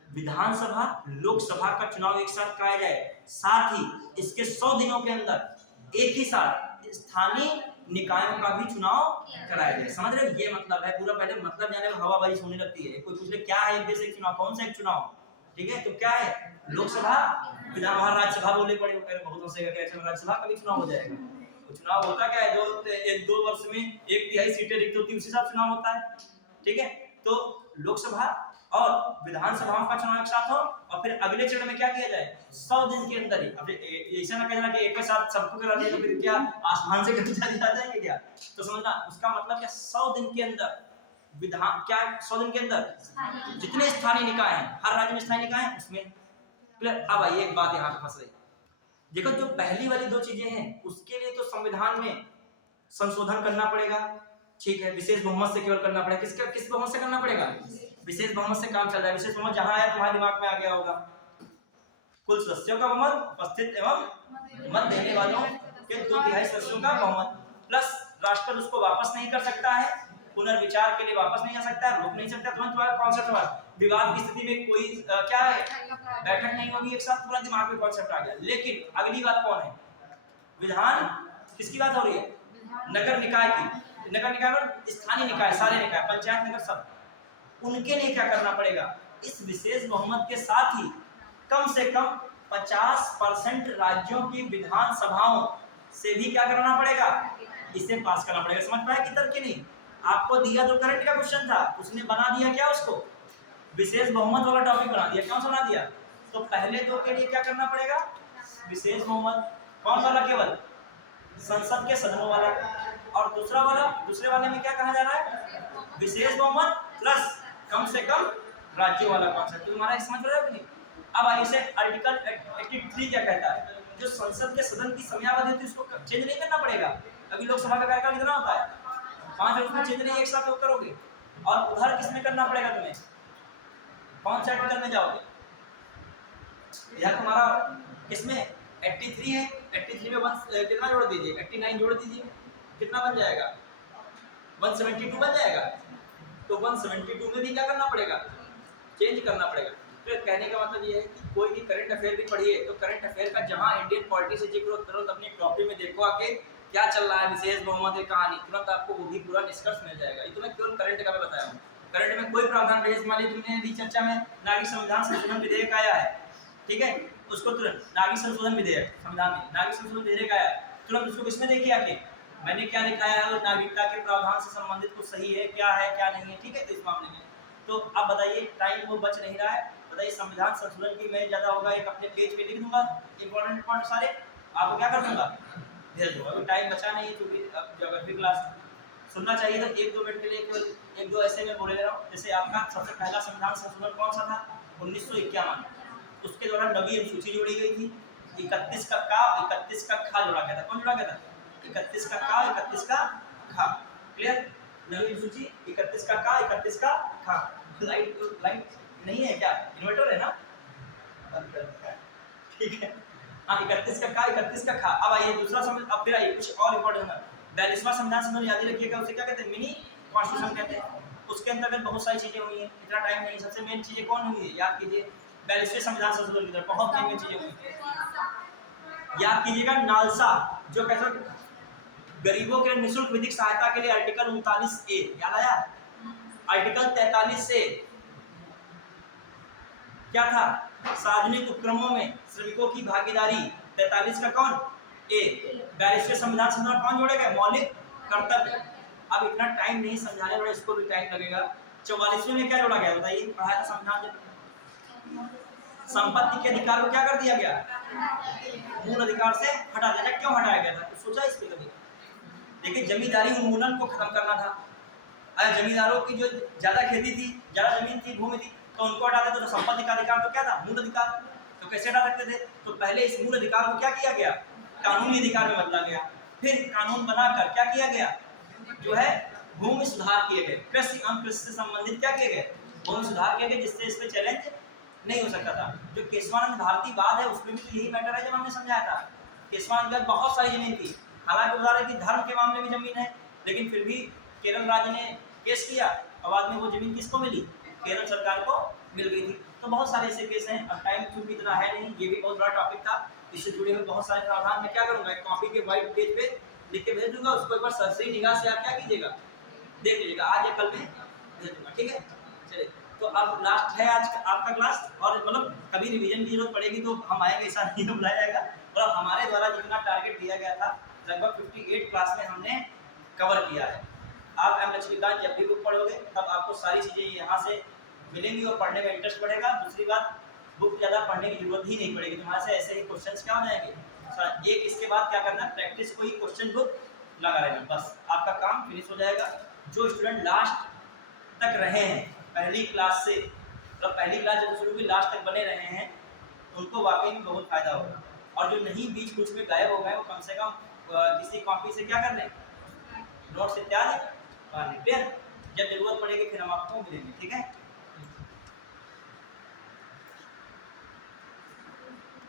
विधानसभा लोकसभा का चुनाव एक साथ कराया जाए, साथ ही इसके 100 दिनों के अंदर एक ही साथ स्थानीय निकायों का भी चुनाव कराया जाए। समझ रहे हो, ये मतलब है पूरा। पहले मतलब जाने में हवाबाजी होने लगती है, कोई पूछ ले क्या है एक देश एक चुनाव, कौन सा एक चुनाव, ठीक है। तो क्या है, लोकसभा, विधानसभा, राज्यसभा बोले पड़े, बहुत हंसेगा क्या राज्यसभा का भी चुनाव हो जाएगा। तो चुनाव होता क्या है, जो 1-2 वर्ष में 1/3 सीटें रिक्त होती है, उसी हिसाब चुनाव होता है, ठीक है। तो लोकसभा और विधानसभाओं का चुनाव एक साथ हो, और फिर अगले चरण में क्या किया जाए, 100 दिन के अंदर ही। अब ऐसा ना कहना कि एक साथ सबको करा दिया तो फिर क्या आसमान से कभी आ जाएंगे क्या, तो समझना उसका मतलब क्या, 100 दिन के अंदर विधान क्या, 100 दिन के अंदर जितने स्थानीय निकाय हैं, हर राज्य में स्थानीय निकाय हैं उसमें। अब आइए एक बात यहाँ पे फंस रही, देखो जो पहली वाली 2 चीजें हैं उसके लिए तो संविधान में संशोधन करना पड़ेगा, ठीक है। विशेष बहुमत से केवल करना पड़ेगा, किस बहुमत से करना पड़ेगा, विशेष बहुमत से काम चल रहा है। विशेष बहुमत जहां आया तुम्हारे दिमाग में आ गया होगा, कुल सदस्यों का बहुमत, उपस्थित एवं मत देने वालों के 2/3 सदस्यों का बहुमत, प्लस राष्ट्रपति उसको वापस नहीं कर सकता है, पुनर्विचार के लिए वापस नहीं आ सकता, रोक नहीं सकता। तुरंत तुम्हारा कॉन्सेप्ट हुआ, विवाद की स्थिति में कोई क्या है, बैठक नहीं होगी, एक साथ पूरा दिमाग में कॉन्सेप्ट आ गया। लेकिन अगली बात कौन है, विधान किसकी बात हो रही है, नगर निकाय की। नगर निकाय और स्थानीय निकाय, सारे निकाय, पंचायत, नगर, सब, उनके लिए क्या करना पड़ेगा, इस विशेष बहुमत के साथ ही कम से कम 50% राज्यों की विधानसभाओं से भी क्या करना पड़ेगा, इसे पास करना पड़ेगा। समझ पाए कि तर्क नहीं, आपको दिया तो करंट का क्वेश्चन था, उसने बना दिया क्या, उसको विशेष बहुमत वाला टॉपिक बना दिया। क्यों बना दिया, तो पहले 2 के लिए क्या करना पड़ेगा, विशेष बहुमत, कौन वाला, केवल संसद के सदनों वाला, और दूसरे वाले में क्या कहा जा रहा है, विशेष बहुमत प्लस कम से कम राज्यों वाला कॉन्सेप्ट। तो तुम्हारा समझ रहे हो कि नहीं? अब आइए से आर्टिकल 83 क्या कहता है, जो संसद के सदन की समयावधि होती है उसको चेंज नहीं करना पड़ेगा। अभी लोकसभा का कार्यकाल कितना होता है, 5 उसमें चेंज नहीं, एक साथ करोगे। और उधर किसमें करना पड़ेगा तुम्हें, कौन से आर्टिकल में जाओगे, यह तुम्हारा किसमें 83 है, 83 में कितना जोड़ दीजिए, 89 जोड़ दीजिए, कितना बन जाएगा, 172 बन जाएगा। तो 172 में भी क्या करना पड़ेगा, चेंज करना पड़ेगा। तो कहने का मतलब ये है कि कोई भी करंट अफेयर भी पढ़िए तो करंट अफेयर का जहां इंडियन पॉलिटी से जिक्र हो तुरंत अपनी कॉपी में देखो आके क्या चल रहा है, विशेष बहुमत की कहानी, तुरंत आपको वो भी पूरा निष्कर्ष मिल जाएगा। ये तो मैं केवल करंट का मैं बताया हूँ। करंट में कोई प्रावधान रहे, मान लीजिए तुमने दी चर्चा में नागरिक संविधान संशोधन विधेयक आया है, ठीक है, उसको तुरंत नागरिक संशोधन विधेयक, संविधान में नागरिक संशोधन विधेयक आया, तुरंत उसको किसमें देखिए आके मैंने क्या लिखा है, नागरिकता के प्रावधान से संबंधित कुछ सही है क्या नहीं है, ठीक है। तो इस मामले में तो अब बताइए, टाइम वो बच नहीं रहा है, बताइए संविधान संशोधन की मैं ज़्यादा होगा, एक अपने पेज पे लिख दूंगा इंपॉर्टेंट पॉइंट सारे, आपको क्या कर दूंगा, भेज दूंगा। अभी टाइम बचा नहीं है क्योंकि अब ज्योग्राफी क्लास सुनना चाहिए तो 1-2 मिनट के लिए एक दो ऐसे में बोले रहा हूँ। जैसे आपका सबसे पहला संविधान संशोधन कौन सा था, 1951, उसके दौरान नवी अनुसूची जोड़ी गई थी, 31 का का 31 का खा जोड़ा गया था। कौन जोड़ा गया था, 31 का का 31 का खा, क्लियर। नवी अनुसूची 31 का का 31 का खा। लाइट नहीं है क्या, इन्वर्टर है ना, ठीक है। हाँ 31 का का 31 का खा। अब आइए दूसरा समझ, अब फिर आइए कुछ और इम्पोर्टेंट है। 42वां संविधान संशोधन याद रखिएगा, उसे क्या कहते हैं, मिनी कॉन्स्टिट्यूशन कहते हैं। उसके अंतर्गत बहुत सारी चीजें हुई हैं, इतना टाइम नहीं, सबसे मेन चीजें कौन हुई है याद कीजिए, 42वें संविधान संशोधन के अंदर बहुत मेन चीजें हुई, याद कीजिएगा। नालसा जो कैसा गरीबों के निःशुल्क विधिक सहायता के लिए आर्टिकल 39A याद आया, आर्टिकल 43A क्या था, सार्वजनिक उपक्रमों में श्रमिकों की भागीदारी, 43 का कौन ए, 42वें संविधान संशोधन कौन जोड़ेगा, मौलिक कर्तव्य। अब इतना टाइम नहीं समझाने वाला, इसको भी टाइम लगेगा। 44वें में क्या जोड़ा गया बताइए, पढ़ाया था संविधान जब, संपत्ति के अधिकार को क्या कर दिया गया, मूल अधिकार से हटा दिया। क्यों हटाया गया था, तो सोचा इस पे कभी, देखिए जमींदारी उन्मूलन को खत्म करना था। अरे जमींदारों की जो ज्यादा खेती थी, ज्यादा जमीन थी, भूमि थी, तो उनको हटा देते तो संपत्ति का अधिकार तो क्या था, मूल अधिकार, तो कैसे हटा सकते थे, तो पहले इस मूल अधिकार को क्या किया गया, कानूनी अधिकार में बदला गया। फिर कानून बनाकर क्या किया गया, जो है भूमि सुधार किए गए, कृषि एवं कृषि से संबंधित क्या किए गए, भूमि सुधार किए गए, जिससे इस पे चैलेंज नहीं हो सकता था। जो केशवानंद भारती वाद है उसमें भी तो यही मैटर है, जब हमने समझाया था केशवानंद में बहुत सारी जमीन थी, हालांकि बता रहे कि धर्म के मामले में जमीन है, लेकिन फिर भी केरल राज्य ने केस किया और बाद में वो जमीन किसको मिली, केरल सरकार को मिल गई थी। तो बहुत सारे ऐसे केस हैं, अब टाइम चूंकि इतना है नहीं, ये भी बहुत बड़ा टॉपिक था, इससे जुड़े हुए बहुत सारे प्रावधान मैं क्या करूंगा, एक कॉपी के व्हाइट पेज पे लिख के भेज दूंगा, उसको एक बार सरसरी निगाह से आप क्या कीजिएगा, देख लीजिएगा, आज या कल में भेज दूंगा, ठीक है। चलिए, तो अब लास्ट है आज आपका क्लास, और मतलब कभी रिवीजन की जरूरत पड़ेगी तो हम आएंगे, ऐसा नहीं बुलाया जाएगा। और हमारे द्वारा जितना टारगेट दिया गया था लगभग 58 क्लास में हमने कवर किया है। आप एम लक्ष्मीकांत जब भी बुक पढ़ोगे तब आपको सारी चीज़ें यहाँ से मिलेंगी और पढ़ने में इंटरेस्ट बढ़ेगा। दूसरी बात, बुक ज़्यादा पढ़ने की जरूरत ही नहीं पड़ेगी, तुम्हारे से ऐसे ही क्वेश्चंस क्या हो जाएंगे, एक इसके बाद क्या करना है, प्रैक्टिस को ही क्वेश्चन बुक लगा रहना, बस आपका काम फिनिश हो जाएगा। जो स्टूडेंट लास्ट तक रहे हैं पहली क्लास से, मतलब पहली क्लास जब शुरू हुई लास्ट तक बने रहे हैं, उनको वाकई में बहुत फायदा होगा। और जो नहीं बीच बीच में गायब हो गए वो कम से कम किसी कॉपी से क्या कर लें, नोट्स इत्यादि, जब जरूरत पड़ेगी फिर हम आपको मिलेंगे, ठीक है।